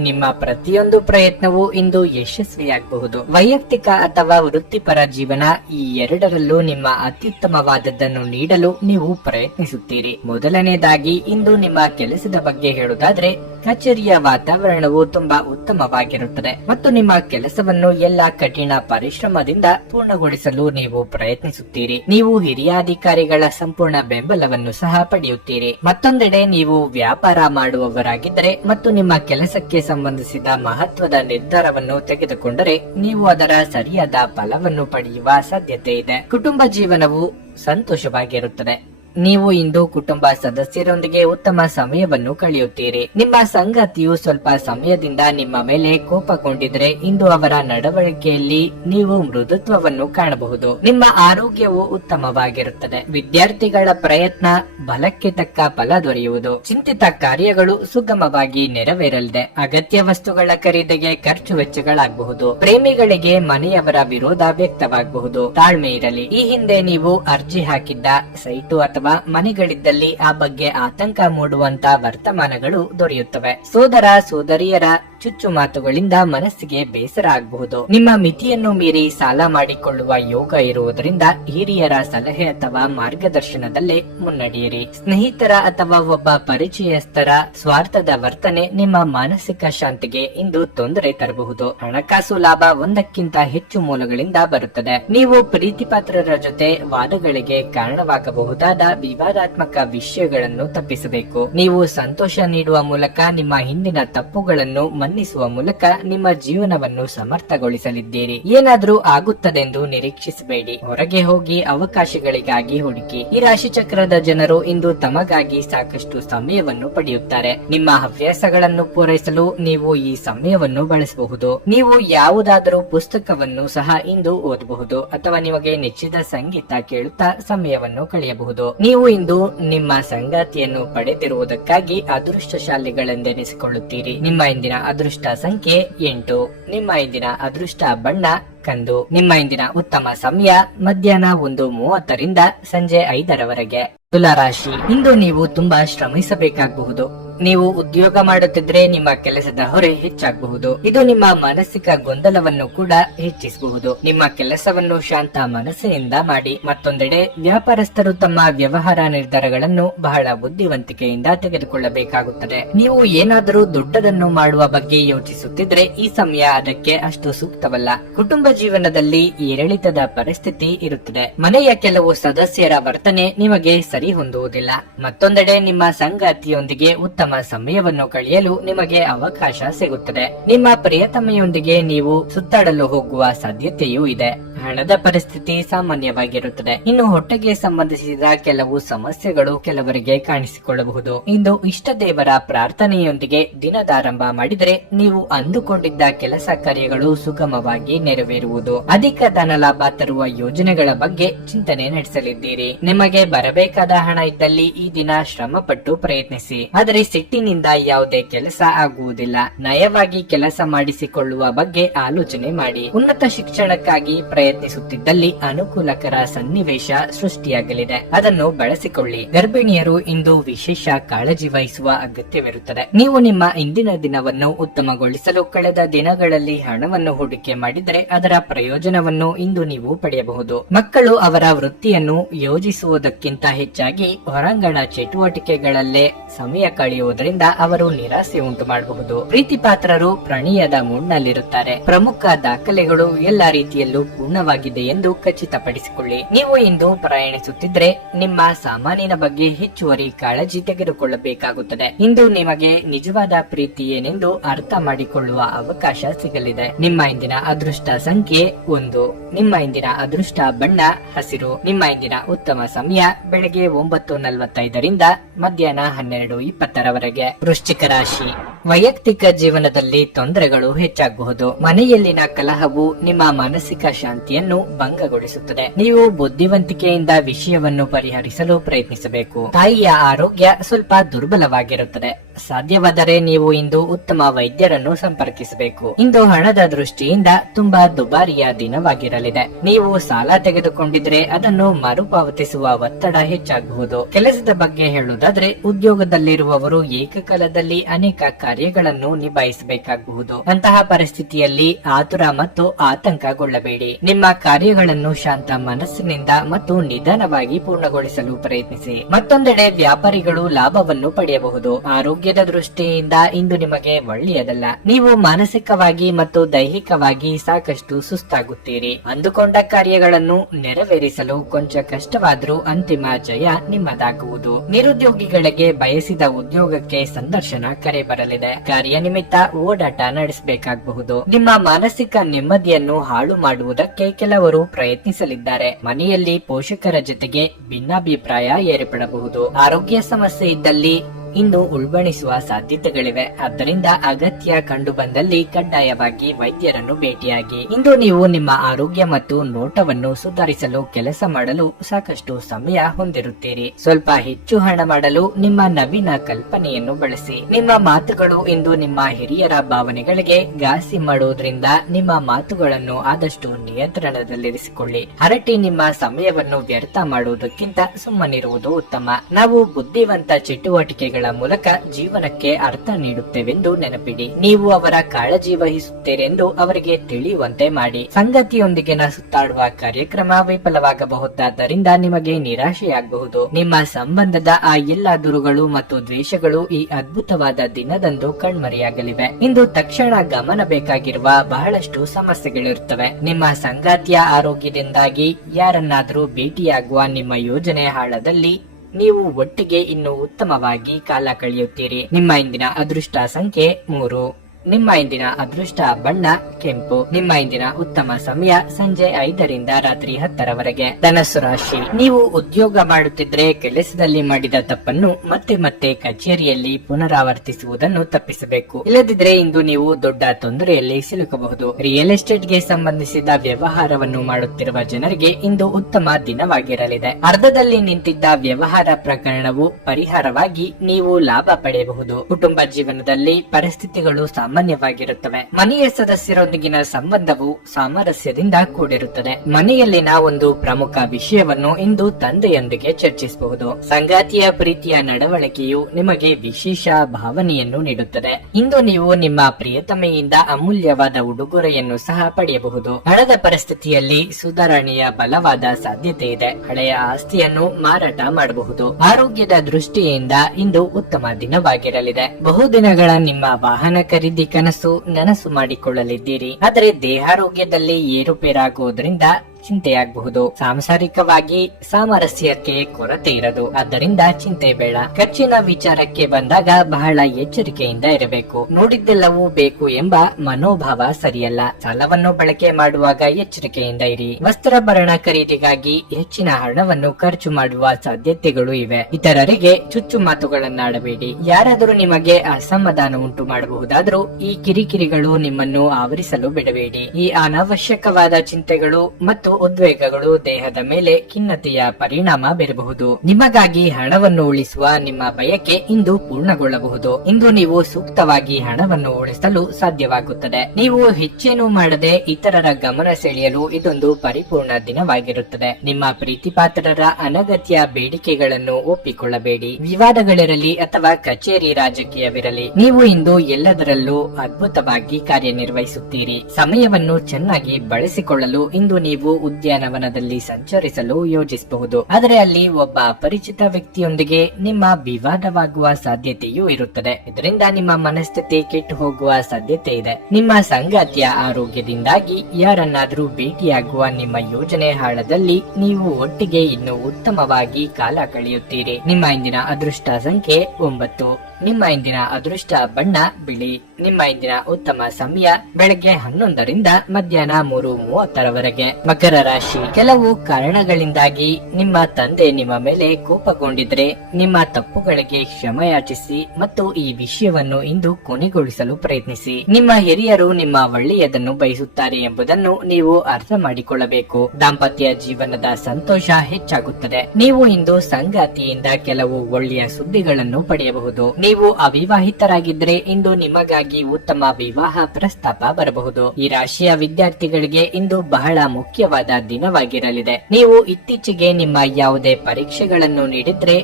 ನಿಮ್ಮ ಪ್ರತಿಯೊಂದು ಪ್ರಯತ್ನವೂ ಇಂದು ಯಶಸ್ವಿಯಾಗಬಹುದು. ವೈಯಕ್ತಿಕ ಅಥವಾ ವೃತ್ತಿಪರ ಜೀವನ ಈ ಎರಡರಲ್ಲೂ ನಿಮ್ಮ ಅತ್ಯುತ್ತಮವಾದದ್ದನ್ನು ನೀಡಲು ನೀವು ಪ್ರಯತ್ನಿಸುತ್ತೀರಿ. ಮೊದಲನೇದಾಗಿ ಇಂದು ನಿಮ್ಮ ಕೆಲಸದ ಬಗ್ಗೆ ಹೇಳುವುದಾದ್ರೆ, ಕಚೇರಿಯ ವಾತಾವರಣವು ತುಂಬಾ ಉತ್ತಮವಾಗಿರುತ್ತದೆ ಮತ್ತು ನಿಮ್ಮ ಕೆಲಸವನ್ನು ಎಲ್ಲಾ ಕಠಿಣ ಪರಿಶ್ರಮದಿಂದ ಪೂರ್ಣಗೊಳಿಸಲು ನೀವು ಪ್ರಯತ್ನಿಸುತ್ತೀರಿ. ನೀವು ಹಿರಿಯ ಅಧಿಕಾರಿಗಳ ಸಂಪೂರ್ಣ ಬೆಂಬಲವನ್ನು ಸಹ ಪಡೆಯುತ್ತೀರಿ. ಮತ್ತೊಂದೆಡೆ ನೀವು ವ್ಯಾಪಾರ ಮಾಡುವವರಾಗಿದ್ದರೆ ಮತ್ತು ನಿಮ್ಮ ಕೆಲಸಕ್ಕೆ ಸಂಬಂಧಿಸಿದ ಮಹತ್ವದ ನಿರ್ಧಾರವನ್ನು ತೆಗೆದುಕೊಂಡರೆ ನೀವು ಅದರ ಸರಿಯಾದ ಫಲವನ್ನು ಪಡೆಯುವ ಸಾಧ್ಯತೆ ಇದೆ. ಕುಟುಂಬ ಜೀವನವು ಸಂತೋಷವಾಗಿರುತ್ತದೆ. ನೀವು ಇಂದು ಕುಟುಂಬ ಸದಸ್ಯರೊಂದಿಗೆ ಉತ್ತಮ ಸಮಯವನ್ನು ಕಳೆಯುತ್ತೀರಿ. ನಿಮ್ಮ ಸಂಗಾತಿಯು ಸ್ವಲ್ಪ ಸಮಯದಿಂದ ನಿಮ್ಮ ಮೇಲೆ ಕೋಪಗೊಂಡಿದ್ರೆ ಇಂದು ಅವರ ನಡವಳಿಕೆಯಲ್ಲಿ ನೀವು ಮೃದುತ್ವವನ್ನು ಕಾಣಬಹುದು. ನಿಮ್ಮ ಆರೋಗ್ಯವು ಉತ್ತಮವಾಗಿರುತ್ತದೆ. ವಿದ್ಯಾರ್ಥಿಗಳ ಪ್ರಯತ್ನ ಬಲಕ್ಕೆ ತಕ್ಕ ಫಲ ದೊರೆಯುವುದು. ಚಿಂತಿತ ಕಾರ್ಯಗಳು ಸುಗಮವಾಗಿ ನೆರವೇರಲಿದೆ. ಅಗತ್ಯ ವಸ್ತುಗಳ ಖರೀದಿಗೆ ಖರ್ಚು ವೆಚ್ಚಗಳಾಗಬಹುದು. ಪ್ರೇಮಿಗಳಿಗೆ ಮನೆಯವರ ವಿರೋಧ ವ್ಯಕ್ತವಾಗಬಹುದು. ತಾಳ್ಮೆ ಇರಲಿ. ಈ ಹಿಂದೆ ನೀವು ಅರ್ಜಿ ಹಾಕಿದ್ದ ಸೈಟು ಅಥವಾ ಮನೆಗಳಿದ್ದಲ್ಲಿ ಆ ಬಗ್ಗೆ ಆತಂಕ ಮೂಡುವಂತ ವರ್ತಮಾನಗಳು ದೊರೆಯುತ್ತವೆ. ಸೋದರ ಸೋದರಿಯರ ಚುಚ್ಚು ಮಾತುಗಳಿಂದ ಮನಸ್ಸಿಗೆ ಬೇಸರ ಆಗಬಹುದು. ನಿಮ್ಮ ಮಿತಿಯನ್ನು ಮೀರಿ ಸಾಲ ಮಾಡಿಕೊಳ್ಳುವ ಯೋಗ ಇರುವುದರಿಂದ ಹಿರಿಯರ ಸಲಹೆ ಅಥವಾ ಮಾರ್ಗದರ್ಶನದಲ್ಲೇ ಮುನ್ನಡೆಯಿರಿ. ಸ್ನೇಹಿತರ ಅಥವಾ ಒಬ್ಬ ಪರಿಚಯಸ್ಥರ ಸ್ವಾರ್ಥದ ವರ್ತನೆ ನಿಮ್ಮ ಮಾನಸಿಕ ಶಾಂತಿಗೆ ಇಂದು ತೊಂದರೆ ತರಬಹುದು. ಹಣಕಾಸು ಲಾಭ ಒಂದಕ್ಕಿಂತ ಹೆಚ್ಚು ಮೂಲಗಳಿಂದ ಬರುತ್ತದೆ. ನೀವು ಪ್ರೀತಿಪಾತ್ರರ ಜೊತೆ ವಾದಗಳಿಗೆ ಕಾರಣವಾಗಬಹುದಾದ ವಿವಾದಾತ್ಮಕ ವಿಷಯಗಳನ್ನು ತಪ್ಪಿಸಬೇಕು. ನೀವು ಸಂತೋಷ ನೀಡುವ ಮೂಲಕ ನಿಮ್ಮ ಹಿಂದಿನ ತಪ್ಪುಗಳನ್ನು ಮನ್ನಿಸುವ ಮೂಲಕ ನಿಮ್ಮ ಜೀವನವನ್ನು ಸಮರ್ಥಗೊಳಿಸಲಿದ್ದೀರಿ. ಏನಾದ್ರೂ ಆಗುತ್ತದೆಂದು ನಿರೀಕ್ಷಿಸಬೇಡಿ. ಹೊರಗೆ ಹೋಗಿ ಅವಕಾಶಗಳಿಗಾಗಿ ಹುಡುಕಿ. ಈ ರಾಶಿ ಚಕ್ರದ ಜನರು ಇಂದು ತಮಗಾಗಿ ಸಾಕಷ್ಟು ಸಮಯವನ್ನು ಪಡೆಯುತ್ತಾರೆ. ನಿಮ್ಮ ಹವ್ಯಾಸಗಳನ್ನು ಪೂರೈಸಲು ನೀವು ಈ ಸಮಯವನ್ನು ಬಳಸಬಹುದು. ನೀವು ಯಾವುದಾದರೂ ಪುಸ್ತಕವನ್ನು ಸಹ ಇಂದು ಓದಬಹುದು ಅಥವಾ ನಿಮಗೆ ನೆಚ್ಚಿದ ಸಂಗೀತ ಕೇಳುತ್ತಾ ಸಮಯವನ್ನು ಕಳೆಯಬಹುದು. ನೀವು ಇಂದು ನಿಮ್ಮ ಸಂಗಾತಿಯನ್ನು ಪಡೆದಿರುವುದಕ್ಕಾಗಿ ಅದೃಷ್ಟಶಾಲಿಗಳೆಂದೆನಿಸಿಕೊಳ್ಳುತ್ತೀರಿ. ನಿಮ್ಮ ಇಂದಿನ ಅದೃಷ್ಟ ಸಂಖ್ಯೆ 8. ನಿಮ್ಮ ಇಂದಿನ ಅದೃಷ್ಟ ಬಣ್ಣ ಕಂದು. ನಿಮ್ಮ ಇಂದಿನ ಉತ್ತಮ ಸಮಯ ಮಧ್ಯಾಹ್ನ 1:30ರಿಂದ ಸಂಜೆ 5ರವರೆಗೆ. ತುಲಾ ರಾಶಿ, ಇಂದು ನೀವು ತುಂಬಾ ಶ್ರಮಿಸಬೇಕಾಗಬಹುದು. ನೀವು ಉದ್ಯೋಗ ಮಾಡುತ್ತಿದ್ರೆ ನಿಮ್ಮ ಕೆಲಸದ ಹೊರೆ ಹೆಚ್ಚಾಗಬಹುದು. ಇದು ನಿಮ್ಮ ಮಾನಸಿಕ ಗೊಂದಲವನ್ನು ಕೂಡ ಹೆಚ್ಚಿಸಬಹುದು. ನಿಮ್ಮ ಕೆಲಸವನ್ನು ಶಾಂತ ಮನಸ್ಸಿನಿಂದ ಮಾಡಿ. ಮತ್ತೊಂದೆಡೆ ವ್ಯಾಪಾರಸ್ಥರು ತಮ್ಮ ವ್ಯವಹಾರ ನಿರ್ಧಾರಗಳನ್ನು ಬಹಳ ಬುದ್ಧಿವಂತಿಕೆಯಿಂದ ತೆಗೆದುಕೊಳ್ಳಬೇಕಾಗುತ್ತದೆ. ನೀವು ಏನಾದರೂ ದೊಡ್ಡದನ್ನು ಮಾಡುವ ಬಗ್ಗೆ ಯೋಚಿಸುತ್ತಿದ್ರೆ ಈ ಸಮಯ ಅದಕ್ಕೆ ಅಷ್ಟು ಸೂಕ್ತವಲ್ಲ. ಕುಟುಂಬ ಜೀವನದಲ್ಲಿ ಏರಿಳಿತದ ಪರಿಸ್ಥಿತಿ ಇರುತ್ತದೆ. ಮನೆಯ ಕೆಲವು ಸದಸ್ಯರ ವರ್ತನೆ ನಿಮಗೆ ಸರಿ ಹೊಂದುವುದಿಲ್ಲ. ಮತ್ತೊಂದೆಡೆ ನಿಮ್ಮ ಸಂಗಾತಿಯೊಂದಿಗೆ ಉತ್ತಮ ಸಮಯವನ್ನು ಕಳೆಯಲು ನಿಮಗೆ ಅವಕಾಶ ಸಿಗುತ್ತದೆ. ನಿಮ್ಮ ಪ್ರಿಯತಮೆಯೊಂದಿಗೆ ನೀವು ಸುತ್ತಾಡಲು ಹೋಗುವ ಸಾಧ್ಯತೆಯೂ ಇದೆ. ಹಣದ ಪರಿಸ್ಥಿತಿ ಸಾಮಾನ್ಯವಾಗಿರುತ್ತದೆ. ಇನ್ನು ಹೊಟ್ಟೆಗೆ ಸಂಬಂಧಿಸಿದ ಕೆಲವು ಸಮಸ್ಯೆಗಳು ಕೆಲವರಿಗೆ ಕಾಣಿಸಿಕೊಳ್ಳಬಹುದು. ಇಂದು ಇಷ್ಟ ದೇವರ ಪ್ರಾರ್ಥನೆಯೊಂದಿಗೆ ದಿನದಾರಂಭ ಮಾಡಿದರೆ ನೀವು ಅಂದುಕೊಂಡಿದ್ದ ಕೆಲಸ ಕಾರ್ಯಗಳು ಸುಗಮವಾಗಿ ನೆರವೇರುವುದು. ಅಧಿಕ ಧನ ಲಾಭ ತರುವ ಯೋಜನೆಗಳ ಬಗ್ಗೆ ಚಿಂತನೆ ನಡೆಸಲಿದ್ದೀರಿ. ನಿಮಗೆ ಬರಬೇಕಾದ ಹಣ ಇದ್ದಲ್ಲಿ ಈ ದಿನ ಶ್ರಮ ಪಟ್ಟು ಪ್ರಯತ್ನಿಸಿ. ಆದರೆ ಸಿಟ್ಟಿನಿಂದ ಯಾವುದೇ ಕೆಲಸ ಆಗುವುದಿಲ್ಲ. ನಯವಾಗಿ ಕೆಲಸ ಮಾಡಿಸಿಕೊಳ್ಳುವ ಬಗ್ಗೆ ಆಲೋಚನೆ ಮಾಡಿ. ಉನ್ನತ ಶಿಕ್ಷಣಕ್ಕಾಗಿ ಪ್ರಯತ್ನಿಸುತ್ತಿದ್ದಲ್ಲಿ ಅನುಕೂಲಕರ ಸನ್ನಿವೇಶ ಸೃಷ್ಟಿಯಾಗಲಿದೆ. ಅದನ್ನು ಬಳಸಿಕೊಳ್ಳಿ. ಗರ್ಭಿಣಿಯರು ಇಂದು ವಿಶೇಷ ಕಾಳಜಿ ವಹಿಸುವ ಅಗತ್ಯವಿರುತ್ತದೆ. ನೀವು ನಿಮ್ಮ ಇಂದಿನ ದಿನವನ್ನು ಉತ್ತಮಗೊಳಿಸಲು ಕಳೆದ ದಿನಗಳಲ್ಲಿ ಹಣವನ್ನು ಹೂಡಿಕೆ ಮಾಡಿದರೆ ಅದರ ಪ್ರಯೋಜನವನ್ನು ಇಂದು ನೀವು ಪಡೆಯಬಹುದು. ಮಕ್ಕಳು ಅವರ ವೃತ್ತಿಯನ್ನು ಯೋಜಿಸುವುದಕ್ಕಿಂತ ಹೆಚ್ಚಾಗಿ ಹೊರಾಂಗಣ ಚಟುವಟಿಕೆಗಳಲ್ಲೇ ಸಮಯ ಕಳೆಯುವುದರಿಂದ ಅವರು ನಿರಾಸೆ ಉಂಟು ಮಾಡಬಹುದು. ಪ್ರೀತಿ ಪಾತ್ರರು ಪ್ರಣಯದ ಮೂಡ್ನಲ್ಲಿರುತ್ತಾರೆ. ಪ್ರಮುಖ ದಾಖಲೆಗಳು ಎಲ್ಲಾ ರೀತಿಯಲ್ಲೂ ಪೂರ್ಣವಾಗಿದೆ ಎಂದು ಖಚಿತಪಡಿಸಿಕೊಳ್ಳಿ. ನೀವು ಇಂದು ಪ್ರಯಾಣಿಸುತ್ತಿದ್ರೆ ನಿಮ್ಮ ಸಾಮಾನಿನ ಬಗ್ಗೆ ಹೆಚ್ಚುವರಿ ಕಾಳಜಿ ತೆಗೆದುಕೊಳ್ಳಬೇಕಾಗುತ್ತದೆ. ಇಂದು ನಿಮಗೆ ನಿಜವಾದ ಪ್ರೀತಿ ಏನೆಂದು ಅರ್ಥ ಮಾಡಿಕೊಳ್ಳುವ ಅವಕಾಶ ಸಿಗಲಿದೆ. ನಿಮ್ಮ ಇಂದಿನ ಅದೃಷ್ಟ ಸಂಖ್ಯೆ 1. ನಿಮ್ಮ ಇಂದಿನ ಅದೃಷ್ಟ ಬಣ್ಣ ಹಸಿರು. ನಿಮ್ಮ ಇಂದಿನ ಉತ್ತಮ ಸಮಯ ಬೆಳಗ್ಗೆ 9:45 ಮಧ್ಯಾಹ್ನ 12:20 ವೃಶ್ಚಿಕ ರಾಶಿ, ವೈಯಕ್ತಿಕ ಜೀವನದಲ್ಲಿ ತೊಂದರೆಗಳು ಹೆಚ್ಚಾಗಬಹುದು. ಮನೆಯಲ್ಲಿನ ಕಲಹವು ನಿಮ್ಮ ಮಾನಸಿಕ ಶಾಂತಿಯನ್ನು ಭಂಗಗೊಳಿಸುತ್ತದೆ. ನೀವು ಬುದ್ಧಿವಂತಿಕೆಯಿಂದ ವಿಷಯವನ್ನು ಪರಿಹರಿಸಲು ಪ್ರಯತ್ನಿಸಬೇಕು. ತಾಯಿಯ ಆರೋಗ್ಯ ಸ್ವಲ್ಪ ದುರ್ಬಲವಾಗಿರುತ್ತದೆ. ಸಾಧ್ಯವಾದರೆ ನೀವು ಇಂದು ಉತ್ತಮ ವೈದ್ಯರನ್ನು ಸಂಪರ್ಕಿಸಬೇಕು. ಇಂದು ಹಣದ ದೃಷ್ಟಿಯಿಂದ ತುಂಬಾ ದುಬಾರಿಯ ದಿನವಾಗಿರಲಿದೆ. ನೀವು ಸಾಲ ತೆಗೆದುಕೊಂಡಿದ್ರೆ ಅದನ್ನು ಮರುಪಾವತಿಸುವ ಒತ್ತಡ ಹೆಚ್ಚಾಗಬಹುದು. ಕೆಲಸದ ಬಗ್ಗೆ ಹೇಳುವುದಾದ್ರೆ ಉದ್ಯೋಗದಲ್ಲಿರುವವರು ಏಕಕಾಲದಲ್ಲಿ ಅನೇಕ ಕಾರ್ಯಗಳನ್ನು ನಿಭಾಯಿಸಬೇಕಾಗಬಹುದು. ಅಂತಹ ಪರಿಸ್ಥಿತಿಯಲ್ಲಿ ಆತುರ ಮತ್ತು ಆತಂಕಗೊಳ್ಳಬೇಡಿ. ನಿಮ್ಮ ಕಾರ್ಯಗಳನ್ನು ಶಾಂತ ಮನಸ್ಸಿನಿಂದ ಮತ್ತು ನಿಧಾನವಾಗಿ ಪೂರ್ಣಗೊಳಿಸಲು ಪ್ರಯತ್ನಿಸಿ. ಮತ್ತೊಂದೆಡೆ ವ್ಯಾಪಾರಿಗಳು ಲಾಭವನ್ನು ಪಡೆಯಬಹುದು. ಆರೋಗ್ಯದ ದೃಷ್ಟಿಯಿಂದ ಇಂದು ನಿಮಗೆ ಒಳ್ಳೆಯದಲ್ಲ. ನೀವು ಮಾನಸಿಕವಾಗಿ ಮತ್ತು ದೈಹಿಕವಾಗಿ ಸಾಕಷ್ಟು ಸುಸ್ತಾಗುತ್ತೀರಿ. ಅಂದುಕೊಂಡ ಕಾರ್ಯಗಳನ್ನು ನೆರವೇರಿಸಲು ಕೊಂಚ ಕಷ್ಟವಾದರೂ ಅಂತಿಮ ಜಯ ನಿಮ್ಮದಾಗುವುದು. ನಿರುದ್ಯೋಗಿಗಳಿಗೆ ಬಯಸಿದ ಉದ್ಯೋಗಕ್ಕೆ ಸಂದರ್ಶನ ಕರೆ ಬರಲಿದೆ. ಕಾರ್ಯನಿಮಿತ್ತ ಓಡಾಟ ನಡೆಸಬೇಕಾಗಬಹುದು. ನಿಮ್ಮ ಮಾನಸಿಕ ನೆಮ್ಮದಿಯನ್ನು ಹಾಳು ಮಾಡುವುದಕ್ಕೆ ಕೆಲವರು ಪ್ರಯತ್ನಿಸಲಿದ್ದಾರೆ. ಮನೆಯಲ್ಲಿ ಪೋಷಕರ ಜೊತೆಗೆ ಭಿನ್ನಾಭಿಪ್ರಾಯ ಏರ್ಪಡಬಹುದು. ಆರೋಗ್ಯ ಸಮಸ್ಯೆ ಇದ್ದಲ್ಲಿ ಇಂದು ಉಲ್ಬಣಿಸುವ ಸಾಧ್ಯತೆಗಳಿವೆ. ಆದ್ದರಿಂದ ಅಗತ್ಯ ಕಂಡು ಬಂದಲ್ಲಿ ಕಡ್ಡಾಯವಾಗಿ ವೈದ್ಯರನ್ನು ಭೇಟಿಯಾಗಿ. ಇಂದು ನೀವು ನಿಮ್ಮ ಆರೋಗ್ಯ ಮತ್ತು ನೋಟವನ್ನು ಸುಧಾರಿಸಲು ಕೆಲಸ ಮಾಡಲು ಸಾಕಷ್ಟು ಸಮಯ ಹೊಂದಿರುತ್ತೀರಿ. ಸ್ವಲ್ಪ ಹೆಚ್ಚು ಹಣ ಮಾಡಲು ನಿಮ್ಮ ನವೀನ ಕಲ್ಪನೆಯನ್ನು ಬಳಸಿ. ನಿಮ್ಮ ಮಾತುಗಳು ಇಂದು ನಿಮ್ಮ ಹಿರಿಯರ ಭಾವನೆಗಳಿಗೆ ಘಾಸಿ ಮಾಡುವುದರಿಂದ ನಿಮ್ಮ ಮಾತುಗಳನ್ನು ಆದಷ್ಟು ನಿಯಂತ್ರಣದಲ್ಲಿರಿಸಿಕೊಳ್ಳಿ. ಹರಟಿ ನಿಮ್ಮ ಸಮಯವನ್ನು ವ್ಯರ್ಥ ಮಾಡುವುದಕ್ಕಿಂತ ಸುಮ್ಮನಿರುವುದು ಉತ್ತಮ. ನಾವು ಬುದ್ಧಿವಂತ ಚಟುವಟಿಕೆಗಳ ಮೂಲಕ ಜೀವನಕ್ಕೆ ಅರ್ಥ ನೀಡುತ್ತೇವೆಂದು ನೆನಪಿಡಿ. ನೀವು ಅವರ ಕಾಳಜಿ ವಹಿಸುತ್ತೀರೆಂದು ಅವರಿಗೆ ತಿಳಿಯುವಂತೆ ಮಾಡಿ. ಸಂಗತಿಯೊಂದಿಗಿನ ಸುತ್ತಾಡುವ ಕಾರ್ಯಕ್ರಮ ವಿಫಲವಾಗಬಹುದಾದ್ದರಿಂದ ನಿಮಗೆ ನಿರಾಶೆಯಾಗಬಹುದು. ನಿಮ್ಮ ಸಂಬಂಧದ ಆ ಎಲ್ಲ ದುರುಗಳು ಮತ್ತು ದ್ವೇಷಗಳು ಈ ಅದ್ಭುತವಾದ ದಿನದಂದು ಕಣ್ಮರೆಯಾಗಲಿವೆ. ಇಂದು ತಕ್ಷಣ ಗಮನ ಬೇಕಾಗಿರುವ ಬಹಳಷ್ಟು ಸಮಸ್ಯೆಗಳಿರುತ್ತವೆ. ನಿಮ್ಮ ಸಂಗಾತಿಯ ಆರೋಗ್ಯದಿಂದಾಗಿ ಯಾರನ್ನಾದರೂ ಭೇಟಿಯಾಗುವ ನಿಮ್ಮ ಯೋಜನೆ ಹಾಳದಲ್ಲಿ ನೀವು ಒಟ್ಟಿಗೆ ಇನ್ನೂ ಉತ್ತಮವಾಗಿ ಕಾಲ ಕಳೆಯುತ್ತೀರಿ. ನಿಮ್ಮ ಇಂದಿನ ಅದೃಷ್ಟ ಸಂಖ್ಯೆ 3. ನಿಮ್ಮ ಇಂದಿನ ಅದೃಷ್ಟ ಬಣ್ಣ ಕೆಂಪು. ನಿಮ್ಮ ಇಂದಿನ ಉತ್ತಮ ಸಮಯ ಸಂಜೆ 5ರಿಂದ ರಾತ್ರಿ 10ರವರೆಗೆ. ಧನಸ್ಸು ರಾಶಿ, ನೀವು ಉದ್ಯೋಗ ಮಾಡುತ್ತಿದ್ರೆ ಕೆಲಸದಲ್ಲಿ ಮಾಡಿದ ತಪ್ಪನ್ನು ಮತ್ತೆ ಮತ್ತೆ ಕಚೇರಿಯಲ್ಲಿ ಪುನರಾವರ್ತಿಸುವುದನ್ನು ತಪ್ಪಿಸಬೇಕು. ಇಲ್ಲದಿದ್ರೆ ಇಂದು ನೀವು ದೊಡ್ಡ ತೊಂದರೆಯಲ್ಲಿ ಸಿಲುಕಬಹುದು. ರಿಯಲ್ ಎಸ್ಟೇಟ್ಗೆ ಸಂಬಂಧಿಸಿದ ವ್ಯವಹಾರವನ್ನು ಮಾಡುತ್ತಿರುವ ಜನರಿಗೆ ಇಂದು ಉತ್ತಮ ದಿನವಾಗಿರಲಿದೆ. ಅರ್ಧದಲ್ಲಿ ನಿಂತಿದ್ದ ವ್ಯವಹಾರ ಪ್ರಕರಣವು ಪರಿಹಾರವಾಗಿ ನೀವು ಲಾಭ ಪಡೆಯಬಹುದು. ಕುಟುಂಬ ಜೀವನದಲ್ಲಿ ಪರಿಸ್ಥಿತಿಗಳು ಸಾಮಾನ್ಯವಾಗಿರುತ್ತವೆ. ಮನೆಯ ಸದಸ್ಯರೊಂದಿಗಿನ ಸಂಬಂಧವು ಸಾಮರಸ್ಯದಿಂದ ಕೂಡಿರುತ್ತದೆ. ಮನೆಯಲ್ಲಿನ ಒಂದು ಪ್ರಮುಖ ವಿಷಯವನ್ನು ಇಂದು ತಂದೆಯೊಂದಿಗೆ ಚರ್ಚಿಸಬಹುದು. ಸಂಗಾತಿಯ ಪ್ರೀತಿಯ ನಡವಳಿಕೆಯು ನಿಮಗೆ ವಿಶೇಷ ಭಾವನೆಯನ್ನು ನೀಡುತ್ತದೆ. ಇಂದು ನೀವು ನಿಮ್ಮ ಪ್ರಿಯತಮೆಯಿಂದ ಅಮೂಲ್ಯವಾದ ಉಡುಗೊರೆಯನ್ನು ಸಹ ಪಡೆಯಬಹುದು. ಹಣದ ಪರಿಸ್ಥಿತಿಯಲ್ಲಿ ಸುಧಾರಣೆಯ ಬಲವಾದ ಸಾಧ್ಯತೆ ಇದೆ. ಹಳೆಯ ಆಸ್ತಿಯನ್ನು ಮಾರಾಟ ಮಾಡಬಹುದು. ಆರೋಗ್ಯದ ದೃಷ್ಟಿಯಿಂದ ಇಂದು ಉತ್ತಮ ದಿನವಾಗಿರಲಿದೆ. ಬಹುದಿನಗಳ ನಿಮ್ಮ ವಾಹನ ಖರೀದಿ ಕನಸು ನನಸು ಮಾಡಿಕೊಳ್ಳಲಿದ್ದೀರಿ. ಆದರೆ ದೇಹಾರೋಗ್ಯದಲ್ಲಿ ಏರುಪೇರಾಗುವುದರಿಂದ ಚಿಂತೆಯಾಗಬಹುದು. ಸಾಂಸಾರಿಕವಾಗಿ ಸಾಮರಸ್ಯಕ್ಕೆ ಕೊರತೆ ಇರದು, ಆದ್ದರಿಂದ ಚಿಂತೆ ಬೇಡ. ಖರ್ಚಿನ ವಿಚಾರಕ್ಕೆ ಬಂದಾಗ ಬಹಳ ಎಚ್ಚರಿಕೆಯಿಂದ ಇರಬೇಕು. ನೋಡಿದ್ದೆಲ್ಲವೂ ಬೇಕು ಎಂಬ ಮನೋಭಾವ ಸರಿಯಲ್ಲ. ಸಾಲವನ್ನು ಬಳಕೆ ಮಾಡುವಾಗ ಎಚ್ಚರಿಕೆಯಿಂದ ಇರಿ. ವಸ್ತ್ರಾಭರಣ ಖರೀದಿಗಾಗಿ ಹೆಚ್ಚಿನ ಹಣವನ್ನು ಖರ್ಚು ಮಾಡುವ ಸಾಧ್ಯತೆಗಳು ಇವೆ. ಇತರರಿಗೆ ಚುಚ್ಚು ಮಾತುಗಳನ್ನಾಡಬೇಡಿ. ಯಾರಾದರೂ ನಿಮಗೆ ಅಸಮಾಧಾನ ಉಂಟು ಮಾಡಬಹುದಾದರೂ ಈ ಕಿರಿಕಿರಿಗಳು ನಿಮ್ಮನ್ನು ಆವರಿಸಲು ಬಿಡಬೇಡಿ. ಈ ಅನಾವಶ್ಯಕವಾದ ಚಿಂತೆಗಳು ಮತ್ತು ಉದ್ವೇಗಗಳು ದೇಹದ ಮೇಲೆ ಖಿನ್ನತೆಯ ಪರಿಣಾಮ ಬೀರಬಹುದು. ನಿಮಗಾಗಿ ಹಣವನ್ನು ಉಳಿಸುವ ನಿಮ್ಮ ಬಯಕೆ ಇಂದು ಪೂರ್ಣಗೊಳ್ಳಬಹುದು. ಇಂದು ನೀವು ಸೂಕ್ತವಾಗಿ ಹಣವನ್ನು ಉಳಿಸಲು ಸಾಧ್ಯವಾಗುತ್ತದೆ. ನೀವು ಹೆಚ್ಚೇನೂ ಮಾಡದೆ ಇತರರ ಗಮನ ಸೆಳೆಯಲು ಇದೊಂದು ಪರಿಪೂರ್ಣ ದಿನವಾಗಿರುತ್ತದೆ. ನಿಮ್ಮ ಪ್ರೀತಿಪಾತ್ರರ ಅನಗತ್ಯ ಬೇಡಿಕೆಗಳನ್ನು ಒಪ್ಪಿಕೊಳ್ಳಬೇಡಿ. ವಿವಾದಗಳಿರಲಿ ಅಥವಾ ಕಚೇರಿ ರಾಜಕೀಯವಿರಲಿ, ನೀವು ಇಂದು ಎಲ್ಲದರಲ್ಲೂ ಅದ್ಭುತವಾಗಿ ಕಾರ್ಯನಿರ್ವಹಿಸುತ್ತೀರಿ. ಸಮಯವನ್ನು ಚೆನ್ನಾಗಿ ಬಳಸಿಕೊಳ್ಳಲು ಇಂದು ನೀವು ಉದ್ಯಾನವನದಲ್ಲಿ ಸಂಚರಿಸಲು ಯೋಜಿಸಬಹುದು. ಆದರೆ ಅಲ್ಲಿ ಒಬ್ಬ ಅಪರಿಚಿತ ವ್ಯಕ್ತಿಯೊಂದಿಗೆ ನಿಮ್ಮ ವಿವಾದವಾಗುವ ಸಾಧ್ಯತೆಯೂ ಇರುತ್ತದೆ. ಇದರಿಂದ ನಿಮ್ಮ ಮನಸ್ಥಿತಿ ಕೆಟ್ಟು ಹೋಗುವ ಸಾಧ್ಯತೆ ಇದೆ. ನಿಮ್ಮ ಸಂಗಾತಿಯ ಆರೋಗ್ಯದಿಂದಾಗಿ ಯಾರನ್ನಾದ್ರೂ ಭೇಟಿಯಾಗುವ ನಿಮ್ಮ ಯೋಜನೆ ಹಾಳದಲ್ಲಿ ನೀವು ಒಟ್ಟಿಗೆ ಇನ್ನು ಉತ್ತಮವಾಗಿ ಕಾಲ ಕಳೆಯುತ್ತೀರಿ. ನಿಮ್ಮ ಇಂದಿನ ಅದೃಷ್ಟ ಸಂಖ್ಯೆ 9. ನಿಮ್ಮ ಇಂದಿನ ಅದೃಷ್ಟ ಬಣ್ಣ ಬಿಳಿ. ನಿಮ್ಮ ಇಂದಿನ ಉತ್ತಮ ಸಮಯ ಬೆಳಗ್ಗೆ 11 ರಿಂದ ಮಧ್ಯಾಹ್ನ 3:30 ಮಕರ ರಾಶಿ. ಕೆಲವು ಕಾರಣಗಳಿಂದಾಗಿ ನಿಮ್ಮ ತಂದೆ ನಿಮ್ಮ ಮೇಲೆ ಕೋಪಗೊಂಡಿದ್ರೆ ನಿಮ್ಮ ತಪ್ಪುಗಳಿಗೆ ಕ್ಷಮೆಯಾಚಿಸಿ ಮತ್ತು ಈ ವಿಷಯವನ್ನು ಇಂದು ಕೊನೆಗೊಳಿಸಲು ಪ್ರಯತ್ನಿಸಿ. ನಿಮ್ಮ ಹಿರಿಯರು ನಿಮ್ಮ ಒಳ್ಳೆಯದನ್ನು ಬಯಸುತ್ತಾರೆ ಎಂಬುದನ್ನು ನೀವು ಅರ್ಥ ಮಾಡಿಕೊಳ್ಳಬೇಕು. ದಾಂಪತ್ಯ ಜೀವನದ ಸಂತೋಷ ಹೆಚ್ಚಾಗುತ್ತದೆ. ನೀವು ಇಂದು ಸಂಗಾತಿಯಿಂದ ಕೆಲವು ಒಳ್ಳೆಯ ಸುದ್ದಿಗಳನ್ನು ಪಡೆಯಬಹುದು. ನೀವು ಅವಿವಾಹಿತರಾಗಿದ್ರೆ ಇಂದು ನಿಮಗಾಗಿ ಉತ್ತಮ ವಿವಾಹ ಪ್ರಸ್ತಾಪ ಬರಬಹುದು. ಈ ರಾಶಿಯ ವಿದ್ಯಾರ್ಥಿಗಳಿಗೆ ಇಂದು ಬಹಳ ಮುಖ್ಯವಾದ ದಿನವಾಗಿರಲಿದೆ. ನೀವು ಇತ್ತೀಚೆಗೆ ನಿಮ್ಮ ಯಾವುದೇ ಪರೀಕ್ಷೆಗಳನ್ನು ನೀಡಿದ್ರೆ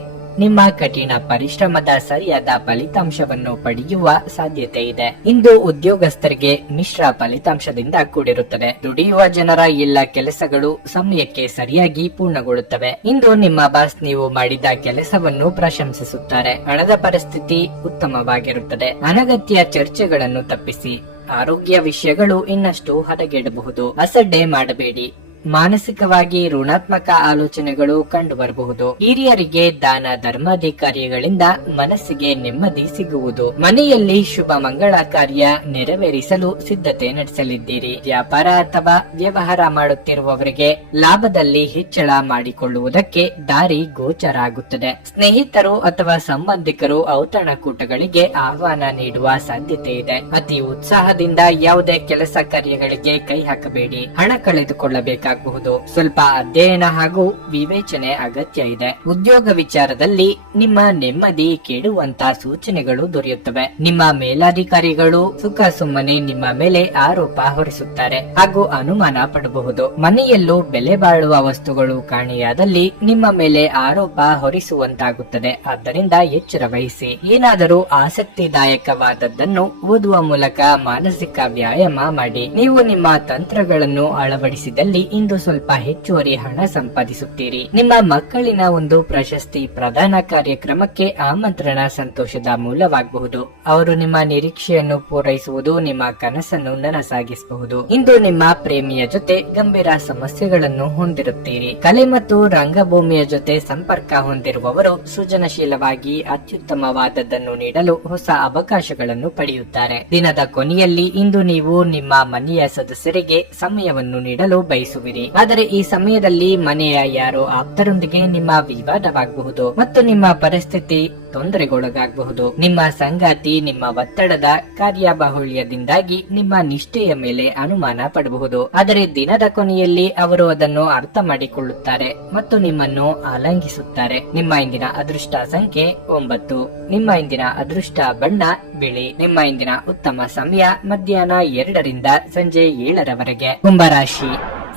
ನಿಮ್ಮ ಕಠಿಣ ಪರಿಶ್ರಮದ ಸರಿಯಾದ ಫಲಿತಾಂಶವನ್ನು ಪಡೆಯುವ ಸಾಧ್ಯತೆ ಇದೆ. ಇಂದು ಉದ್ಯೋಗಸ್ಥರಿಗೆ ಮಿಶ್ರ ಫಲಿತಾಂಶದಿಂದ ಕೂಡಿರುತ್ತದೆ. ದುಡಿಯುವ ಜನರ ಎಲ್ಲ ಕೆಲಸಗಳು ಸಮಯಕ್ಕೆ ಸರಿಯಾಗಿ ಪೂರ್ಣಗೊಳ್ಳುತ್ತವೆ. ಇಂದು ನಿಮ್ಮ ಬಾಸ್ ನೀವು ಮಾಡಿದ ಕೆಲಸವನ್ನು ಪ್ರಶಂಸಿಸುತ್ತಾರೆ. ಹಣದ ಪರಿಸ್ಥಿತಿ ಉತ್ತಮವಾಗಿರುತ್ತದೆ. ಅನಗತ್ಯ ಚರ್ಚೆಗಳನ್ನು ತಪ್ಪಿಸಿ. ಆರೋಗ್ಯ ವಿಷಯಗಳು ಇನ್ನಷ್ಟು ಹದಗೆಡಬಹುದು. ಅಸಡ್ಡೆ ಮಾಡಬೇಡಿ. ಮಾನಸಿಕವಾಗಿ ಋಣಾತ್ಮಕ ಆಲೋಚನೆಗಳು ಕಂಡು ಬರಬಹುದು. ಹಿರಿಯರಿಗೆ ದಾನ ಧರ್ಮಾಧಿಕಾರಿಗಳಿಂದ ಮನಸ್ಸಿಗೆ ನೆಮ್ಮದಿ ಸಿಗುವುದು. ಮನೆಯಲ್ಲಿ ಶುಭ ಮಂಗಳ ಕಾರ್ಯ ನೆರವೇರಿಸಲು ಸಿದ್ಧತೆ ನಡೆಸಲಿದ್ದೀರಿ. ವ್ಯಾಪಾರ ಅಥವಾ ವ್ಯವಹಾರ ಮಾಡುತ್ತಿರುವವರಿಗೆ ಲಾಭದಲ್ಲಿ ಹೆಚ್ಚಳ ಮಾಡಿಕೊಳ್ಳುವುದಕ್ಕೆ ದಾರಿ ಗೋಚರ ಆಗುತ್ತದೆ. ಸ್ನೇಹಿತರು ಅಥವಾ ಸಂಬಂಧಿಕರು ಔತಣಕೂಟಗಳಿಗೆ ಆಹ್ವಾನ ನೀಡುವ ಸಾಧ್ಯತೆ ಇದೆ. ಅತಿ ಉತ್ಸಾಹದಿಂದ ಯಾವುದೇ ಕೆಲಸ ಕಾರ್ಯಗಳಿಗೆ ಕೈ ಹಾಕಬೇಡಿ. ಹಣ ಕಳೆದುಕೊಳ್ಳಬೇಕು. ಸ್ವಲ್ಪ ಅಧ್ಯಯನ ಹಾಗೂ ವಿವೇಚನೆ ಅಗತ್ಯ ಇದೆ. ಉದ್ಯೋಗ ವಿಚಾರದಲ್ಲಿ ನಿಮ್ಮ ನೆಮ್ಮದಿ ಕೆಡುವಂತ ಸೂಚನೆಗಳು ದೊರೆಯುತ್ತವೆ. ನಿಮ್ಮ ಮೇಲಾಧಿಕಾರಿಗಳು ಸುಖ ಸುಮ್ಮನೆ ನಿಮ್ಮ ಮೇಲೆ ಆರೋಪ ಹೊರಿಸುತ್ತಾರೆ ಹಾಗೂ ಅನುಮಾನ ಪಡಬಹುದು. ಮನೆಯಲ್ಲೂ ಬೆಲೆ ಬಾಳುವ ವಸ್ತುಗಳು ಕಾಣೆಯಾದಲ್ಲಿ ನಿಮ್ಮ ಮೇಲೆ ಆರೋಪ ಹೊರಿಸುವಂತಾಗುತ್ತದೆ. ಆದ್ದರಿಂದ ಎಚ್ಚರ ವಹಿಸಿ. ಏನಾದರೂ ಆಸಕ್ತಿದಾಯಕವಾದದ್ದನ್ನು ಓದುವ ಮೂಲಕ ಮಾನಸಿಕ ವ್ಯಾಯಾಮ ಮಾಡಿ. ನೀವು ನಿಮ್ಮ ತಂತ್ರಗಳನ್ನು ಅಳವಡಿಸಿದಲ್ಲಿ ಇಂದು ಸ್ವಲ್ಪ ಹೆಚ್ಚುವರಿ ಹಣ ಸಂಪಾದಿಸುತ್ತೀರಿ. ನಿಮ್ಮ ಮಕ್ಕಳಿನ ಒಂದು ಪ್ರಶಸ್ತಿ ಪ್ರದಾನ ಕಾರ್ಯಕ್ರಮಕ್ಕೆ ಆಮಂತ್ರಣ ಸಂತೋಷದ ಮೂಲವಾಗಬಹುದು. ಅವರು ನಿಮ್ಮ ನಿರೀಕ್ಷೆಯನ್ನು ಪೂರೈಸುವುದು ನಿಮ್ಮ ಕನಸನ್ನು ನನಸಾಗಿಸಬಹುದು. ಇಂದು ನಿಮ್ಮ ಪ್ರೇಮಿಯ ಜೊತೆ ಗಂಭೀರ ಸಮಸ್ಯೆಗಳನ್ನು ಹೊಂದಿರುತ್ತೀರಿ. ಕಲೆ ಮತ್ತು ರಂಗಭೂಮಿಯ ಜೊತೆ ಸಂಪರ್ಕ ಹೊಂದಿರುವವರು ಸೃಜನಶೀಲವಾಗಿ ಅತ್ಯುತ್ತಮವಾದದ್ದನ್ನು ನೀಡಲು ಹೊಸ ಅವಕಾಶಗಳನ್ನು ಪಡೆಯುತ್ತಾರೆ. ದಿನದ ಕೊನೆಯಲ್ಲಿ ಇಂದು ನೀವು ನಿಮ್ಮ ಮನೆಯ ಸದಸ್ಯರಿಗೆ ಸಮಯವನ್ನು ನೀಡಲು ಬಯಸುವಿರಿ. ಅನುಭವಿಸುವಿರಿ. ಆದರೆ ಈ ಸಮಯದಲ್ಲಿ ಮನೆಯ ಯಾರೋ ಆಪ್ತರೊಂದಿಗೆ ನಿಮ್ಮ ವಿವಾದವಾಗಬಹುದು ಮತ್ತು ನಿಮ್ಮ ಪರಿಸ್ಥಿತಿ ತೊಂದರೆಗೊಳಗಾಗಬಹುದು. ನಿಮ್ಮ ಸಂಗಾತಿ ನಿಮ್ಮ ಒತ್ತಡದ ಕಾರ್ಯಬಾಹುಳ್ಯದಿಂದಾಗಿ ನಿಮ್ಮ ನಿಷ್ಠೆಯ ಮೇಲೆ ಅನುಮಾನ ಪಡಬಹುದು. ಆದರೆ ದಿನದ ಕೊನೆಯಲ್ಲಿ ಅವರು ಅದನ್ನು ಅರ್ಥ ಮಾಡಿಕೊಳ್ಳುತ್ತಾರೆ ಮತ್ತು ನಿಮ್ಮನ್ನು ಆಲಂಘಿಸುತ್ತಾರೆ. ನಿಮ್ಮ ಇಂದಿನ ಅದೃಷ್ಟ ಸಂಖ್ಯೆ 9. ನಿಮ್ಮ ಇಂದಿನ ಅದೃಷ್ಟ ಬಣ್ಣ ಬಿಳಿ. ನಿಮ್ಮ ಇಂದಿನ ಉತ್ತಮ ಸಮಯ ಮಧ್ಯಾಹ್ನ 2 ರಿಂದ ಸಂಜೆ 7 ರವರೆಗೆ. ಕುಂಭರಾಶಿ,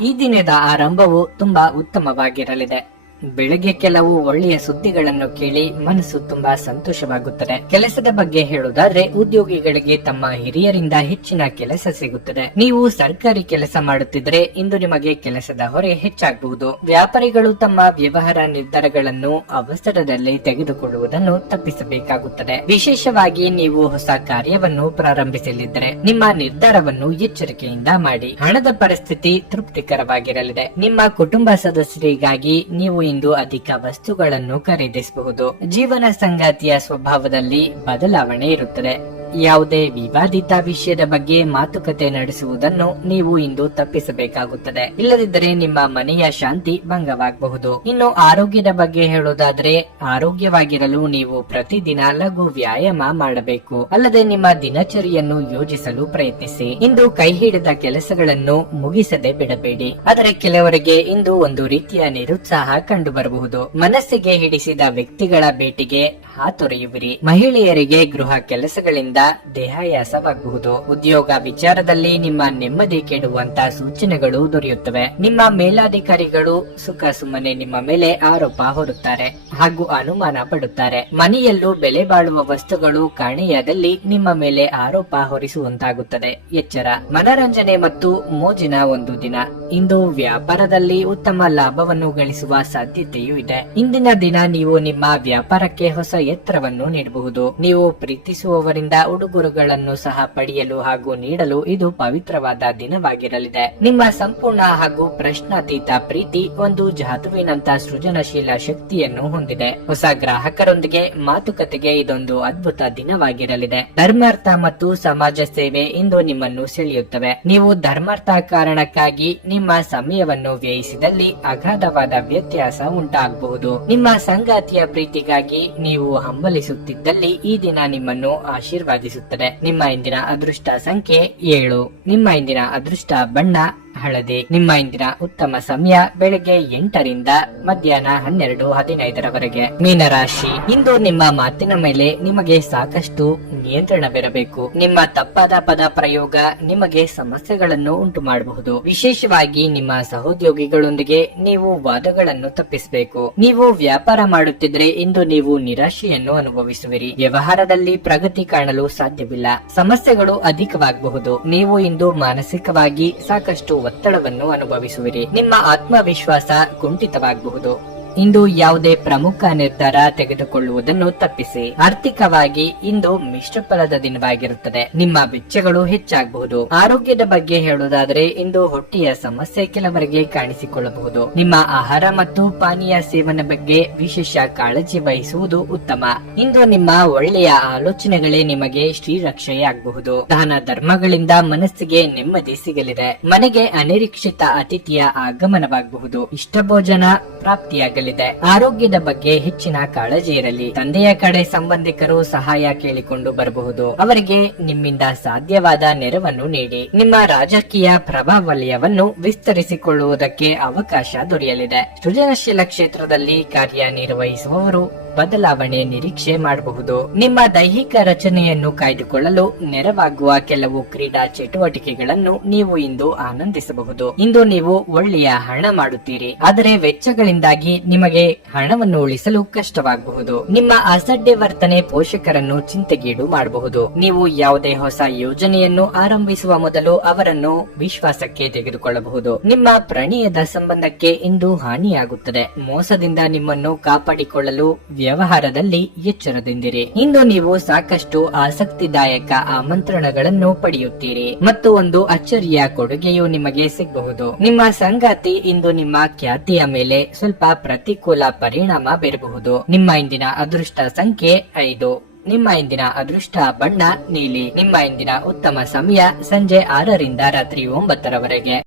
ಈ ದಿನದ ಆರಂಭವು ತುಂಬಾ ಉತ್ತಮವಾಗಿರಲಿದೆ. ಬೆಳಗ್ಗೆ ಕೆಲವು ಒಳ್ಳೆಯ ಸುದ್ದಿಗಳನ್ನು ಕೇಳಿ ಮನಸ್ಸು ತುಂಬಾ ಸಂತೋಷವಾಗುತ್ತದೆ. ಕೆಲಸದ ಬಗ್ಗೆ ಹೇಳುವುದಾದ್ರೆ ಉದ್ಯೋಗಿಗಳಿಗೆ ತಮ್ಮ ಹಿರಿಯರಿಂದ ಹೆಚ್ಚಿನ ಕೆಲಸ ಸಿಗುತ್ತದೆ. ನೀವು ಸರ್ಕಾರಿ ಕೆಲಸ ಮಾಡುತ್ತಿದ್ರೆ ಇಂದು ನಿಮಗೆ ಕೆಲಸದ ಹೊರೆ ಹೆಚ್ಚಾಗಬಹುದು. ವ್ಯಾಪಾರಿಗಳು ತಮ್ಮ ವ್ಯವಹಾರ ನಿರ್ಧಾರಗಳನ್ನು ಅವಸರದಲ್ಲಿ ತೆಗೆದುಕೊಳ್ಳುವುದನ್ನು ತಪ್ಪಿಸಬೇಕಾಗುತ್ತದೆ. ವಿಶೇಷವಾಗಿ ನೀವು ಹೊಸ ಕಾರ್ಯವನ್ನು ಪ್ರಾರಂಭಿಸಲಿದ್ದರೆ ನಿಮ್ಮ ನಿರ್ಧಾರವನ್ನು ಎಚ್ಚರಿಕೆಯಿಂದ ಮಾಡಿ. ಹಣದ ಪರಿಸ್ಥಿತಿ ತೃಪ್ತಿಕರವಾಗಿರಲಿದೆ. ನಿಮ್ಮ ಕುಟುಂಬ ಸದಸ್ಯರಿಗಾಗಿ ನೀವು ಇಂದು ಅಧಿಕ ವಸ್ತುಗಳನ್ನು ಖರೀದಿಸಬಹುದು. ಜೀವನ ಸಂಗಾತಿಯ ಸ್ವಭಾವದಲ್ಲಿ ಬದಲಾವಣೆ ಇರುತ್ತದೆ. ಯಾವುದೇ ವಿವಾದಿತ ವಿಷಯದ ಬಗ್ಗೆ ಮಾತುಕತೆ ನಡೆಸುವುದನ್ನು ನೀವು ಇಂದು ತಪ್ಪಿಸಬೇಕಾಗುತ್ತದೆ. ಇಲ್ಲದಿದ್ದರೆ ನಿಮ್ಮ ಮನೆಯ ಶಾಂತಿ ಭಂಗವಾಗಬಹುದು. ಇನ್ನು ಆರೋಗ್ಯದ ಬಗ್ಗೆ ಹೇಳೋದಾದ್ರೆ ಆರೋಗ್ಯವಾಗಿರಲು ನೀವು ಪ್ರತಿದಿನ ಲಘು ವ್ಯಾಯಾಮ ಮಾಡಬೇಕು. ಅಲ್ಲದೆ ನಿಮ್ಮ ದಿನಚರಿಯನ್ನು ಯೋಜಿಸಲು ಪ್ರಯತ್ನಿಸಿ. ಇಂದು ಕೈ ಹಿಡಿದ ಕೆಲಸಗಳನ್ನು ಮುಗಿಸದೆ ಬಿಡಬೇಡಿ. ಆದರೆ ಕೆಲವರಿಗೆ ಇಂದು ಒಂದು ರೀತಿಯ ನಿರುತ್ಸಾಹ ಕಂಡು ಬರಬಹುದು. ಮನಸ್ಸಿಗೆ ಹಿಡಿಸಿದ ವ್ಯಕ್ತಿಗಳ ಭೇಟಿಗೆ ಹಾತೊರೆಯುವಿರಿ. ಮಹಿಳೆಯರಿಗೆ ಗೃಹ ಕೆಲಸಗಳಿಂದ ದೇಹಾಯಾಸವಾಗಬಹುದು. ಉದ್ಯೋಗ ವಿಚಾರದಲ್ಲಿ ನಿಮ್ಮ ನೆಮ್ಮದಿ ಕೆಡುವಂತ ಸೂಚನೆಗಳು ದೊರೆಯುತ್ತವೆ. ನಿಮ್ಮ ಮೇಲಾಧಿಕಾರಿಗಳು ಸುಖ ಸುಮ್ಮನೆ ನಿಮ್ಮ ಮೇಲೆ ಆರೋಪ ಹೊರುತ್ತಾರೆ ಹಾಗೂ ಅನುಮಾನ ಪಡುತ್ತಾರೆ. ಮನೆಯಲ್ಲೂ ಬೆಲೆ ಬಾಳುವ ವಸ್ತುಗಳು ಕಾಣೆಯಾದಲ್ಲಿ ನಿಮ್ಮ ಮೇಲೆ ಆರೋಪ ಹೊರಿಸುವಂತಾಗುತ್ತದೆ. ಎಚ್ಚರ. ಮನರಂಜನೆ ಮತ್ತು ಮೋಜಿನ ಒಂದು ದಿನ. ಇಂದು ವ್ಯಾಪಾರದಲ್ಲಿ ಉತ್ತಮ ಲಾಭವನ್ನು ಗಳಿಸುವ ಸಾಧ್ಯತೆಯೂ ಇದೆ. ಇಂದಿನ ದಿನ ನೀವು ನಿಮ್ಮ ವ್ಯಾಪಾರಕ್ಕೆ ಹೊಸ ಎತ್ತರವನ್ನು ನೀಡಬಹುದು. ನೀವು ಪ್ರೀತಿಸುವವರಿಂದ ಉಡುಗೊರೆಗಳನ್ನು ಸಹ ಪಡೆಯಲು ಹಾಗೂ ನೀಡಲು ಇದು ಪವಿತ್ರವಾದ ದಿನವಾಗಿರಲಿದೆ. ನಿಮ್ಮ ಸಂಪೂರ್ಣ ಹಾಗೂ ಪ್ರಶ್ನಾತೀತ ಪ್ರೀತಿ ಒಂದು ಜಾದುವಿನಂತ ಸೃಜನಶೀಲ ಶಕ್ತಿಯನ್ನು ಹೊಂದಿದೆ. ಹೊಸ ಗ್ರಾಹಕರೊಂದಿಗೆ ಮಾತುಕತೆಗೆ ಇದೊಂದು ಅದ್ಭುತ ದಿನವಾಗಿರಲಿದೆ. ಧರ್ಮಾರ್ಥ ಮತ್ತು ಸಮಾಜ ಸೇವೆ ಇಂದು ನಿಮ್ಮನ್ನು ಸೆಳೆಯುತ್ತವೆ. ನೀವು ಧರ್ಮಾರ್ಥ ಕಾರಣಕ್ಕಾಗಿ ನಿಮ್ಮ ಸಮಯವನ್ನು ವ್ಯಯಿಸಿದಲ್ಲಿ ಅಗಾಧವಾದ ವ್ಯತ್ಯಾಸ ಉಂಟಾಗಬಹುದು. ನಿಮ್ಮ ಸಂಗಾತಿಯ ಪ್ರೀತಿಗಾಗಿ ನೀವು ಹಂಬಲಿಸುತ್ತಿದ್ದಲ್ಲಿ ಈ ದಿನ ನಿಮ್ಮನ್ನು ಆಶೀರ್ವಾದಿಸುತ್ತದೆ. ನಿಮ್ಮ ಇಂದಿನ ಅದೃಷ್ಟ ಸಂಖ್ಯೆ 7. ನಿಮ್ಮ ಇಂದಿನ ಅದೃಷ್ಟ ಬಣ್ಣ ಹಳದಿ. ನಿಮ್ಮ ಇಂದಿನ ಉತ್ತಮ ಸಮಯ ಬೆಳಗ್ಗೆ 8 ರಿಂದ ಮಧ್ಯಾಹ್ನ 12:15 ರವರೆಗೆ. ಮೀನರಾಶಿ, ಇಂದು ನಿಮ್ಮ ಮಾತಿನ ಮೇಲೆ ನಿಮಗೆ ಸಾಕಷ್ಟು ನಿಯಂತ್ರಣವಿರಬೇಕು. ನಿಮ್ಮ ತಪ್ಪಾದ ಪದ ಪ್ರಯೋಗ ನಿಮಗೆ ಸಮಸ್ಯೆಗಳನ್ನು ಉಂಟು ಮಾಡಬಹುದು. ವಿಶೇಷವಾಗಿ ನಿಮ್ಮ ಸಹೋದ್ಯೋಗಿಗಳೊಂದಿಗೆ ನೀವು ವಾದಗಳನ್ನು ತಪ್ಪಿಸಬೇಕು. ನೀವು ವ್ಯಾಪಾರ ಮಾಡುತ್ತಿದ್ರೆ ಇಂದು ನೀವು ನಿರಾಶೆಯನ್ನು ಅನುಭವಿಸುವಿರಿ. ವ್ಯವಹಾರದಲ್ಲಿ ಪ್ರಗತಿ ಕಾಣಲು ಸಾಧ್ಯವಿಲ್ಲ. ಸಮಸ್ಯೆಗಳು ಅಧಿಕವಾಗಬಹುದು. ನೀವು ಇಂದು ಮಾನಸಿಕವಾಗಿ ಸಾಕಷ್ಟು ಒತ್ತಡವನ್ನು ಅನುಭವಿಸುವಿರಿ. ನಿಮ್ಮ ಆತ್ಮವಿಶ್ವಾಸ ಕುಂಠಿತವಾಗಬಹುದು. ಇಂದು ಯಾವುದೇ ಪ್ರಮುಖ ನಿರ್ಧಾರ ತೆಗೆದುಕೊಳ್ಳುವುದನ್ನು ತಪ್ಪಿಸಿ. ಆರ್ಥಿಕವಾಗಿ ಇಂದು ಮಿಶ್ರ ಫಲದ ದಿನವಾಗಿರುತ್ತದೆ. ನಿಮ್ಮ ವೆಚ್ಚಗಳು ಹೆಚ್ಚಾಗಬಹುದು. ಆರೋಗ್ಯದ ಬಗ್ಗೆ ಹೇಳುವುದಾದರೆ ಇಂದು ಹೊಟ್ಟೆಯ ಸಮಸ್ಯೆ ಕೆಲವರಿಗೆ ಕಾಣಿಸಿಕೊಳ್ಳಬಹುದು. ನಿಮ್ಮ ಆಹಾರ ಮತ್ತು ಪಾನೀಯ ಸೇವನೆ ಬಗ್ಗೆ ವಿಶೇಷ ಕಾಳಜಿ ವಹಿಸುವುದು ಉತ್ತಮ. ಇಂದು ನಿಮ್ಮ ಒಳ್ಳೆಯ ಆಲೋಚನೆಗಳೇ ನಿಮಗೆ ಶ್ರೀರಕ್ಷೆಯಾಗಬಹುದು. ದಾನ ಧರ್ಮಗಳಿಂದ ಮನಸ್ಸಿಗೆ ನೆಮ್ಮದಿ ಸಿಗಲಿದೆ. ಮನೆಗೆ ಅನಿರೀಕ್ಷಿತ ಅತಿಥಿಯ ಆಗಮನವಾಗಬಹುದು. ಇಷ್ಟ ಭೋಜನ ಪ್ರಾಪ್ತಿಯಾಗಲಿದೆ. ಆರೋಗ್ಯದ ಬಗ್ಗೆ ಹೆಚ್ಚಿನ ಕಾಳಜಿ ಇರಲಿ. ತಂದೆಯ ಕಡೆ ಸಂಬಂಧಿಕರು ಸಹಾಯ ಕೇಳಿಕೊಂಡು ಬರಬಹುದು. ಅವರಿಗೆ ನಿಮ್ಮಿಂದ ಸಾಧ್ಯವಾದ ನೆರವನ್ನು ನೀಡಿ. ನಿಮ್ಮ ರಾಜಕೀಯ ಪ್ರಭಾವಲಯವನ್ನು ವಿಸ್ತರಿಸಿಕೊಳ್ಳುವುದಕ್ಕೆ ಅವಕಾಶ ದೊರೆಯಲಿದೆ. ಸೃಜನಶೀಲ ಕ್ಷೇತ್ರದಲ್ಲಿ ಕಾರ್ಯನಿರ್ವಹಿಸುವವರು ಬದಲಾವಣೆ ನಿರೀಕ್ಷೆ ಮಾಡಬಹುದು. ನಿಮ್ಮ ದೈಹಿಕ ರಚನೆಯನ್ನು ಕಾಯ್ದುಕೊಳ್ಳಲು ನೆರವಾಗುವ ಕೆಲವು ಕ್ರೀಡಾ ಚಟುವಟಿಕೆಗಳನ್ನು ನೀವು ಇಂದು ಆನಂದಿಸಬಹುದು. ಇಂದು ನೀವು ಒಳ್ಳೆಯ ಹಣ ಮಾಡುತ್ತೀರಿ, ಆದರೆ ವೆಚ್ಚಗಳಿಂದಾಗಿ ನಿಮಗೆ ಹಣವನ್ನು ಉಳಿಸಲು ಕಷ್ಟವಾಗಬಹುದು. ನಿಮ್ಮ ಅಸಡ್ಡೆ ವರ್ತನೆ ಪೋಷಕರನ್ನು ಚಿಂತೆಗೀಡು ಮಾಡಬಹುದು. ನೀವು ಯಾವುದೇ ಹೊಸ ಯೋಜನೆಯನ್ನು ಆರಂಭಿಸುವ ಮೊದಲು ಅವರನ್ನು ವಿಶ್ವಾಸಕ್ಕೆ ತೆಗೆದುಕೊಳ್ಳಬಹುದು. ನಿಮ್ಮ ಪ್ರಣಯದ ಸಂಬಂಧಕ್ಕೆ ಇಂದು ಹಾನಿಯಾಗುತ್ತದೆ. ಮೋಸದಿಂದ ನಿಮ್ಮನ್ನು ಕಾಪಾಡಿಕೊಳ್ಳಲು ವ್ಯವಹಾರದಲ್ಲಿ ಎಚ್ಚರದಿಂದಿರಿ. ಇಂದು ನೀವು ಸಾಕಷ್ಟು ಆಸಕ್ತಿದಾಯಕ ಆಮಂತ್ರಣಗಳನ್ನು ಪಡೆಯುತ್ತೀರಿ ಮತ್ತು ಒಂದು ಅಚ್ಚರಿಯ ಕೊಡುಗೆಯು ನಿಮಗೆ ಸಿಗಬಹುದು. ನಿಮ್ಮ ಸಂಗಾತಿ ಇಂದು ನಿಮ್ಮ ಖ್ಯಾತಿಯ ಮೇಲೆ ಸ್ವಲ್ಪ ಪ್ರತಿಕೂಲ ಪರಿಣಾಮ ಬೀರಬಹುದು. ನಿಮ್ಮ ಇಂದಿನ ಅದೃಷ್ಟ ಸಂಖ್ಯೆ 5. ನಿಮ್ಮ ಇಂದಿನ ಅದೃಷ್ಟ ಬಣ್ಣ ನೀಲಿ. ನಿಮ್ಮ ಇಂದಿನ ಉತ್ತಮ ಸಮಯ ಸಂಜೆ 6 ರಿಂದ ರಾತ್ರಿ 9 ರವರೆಗೆ.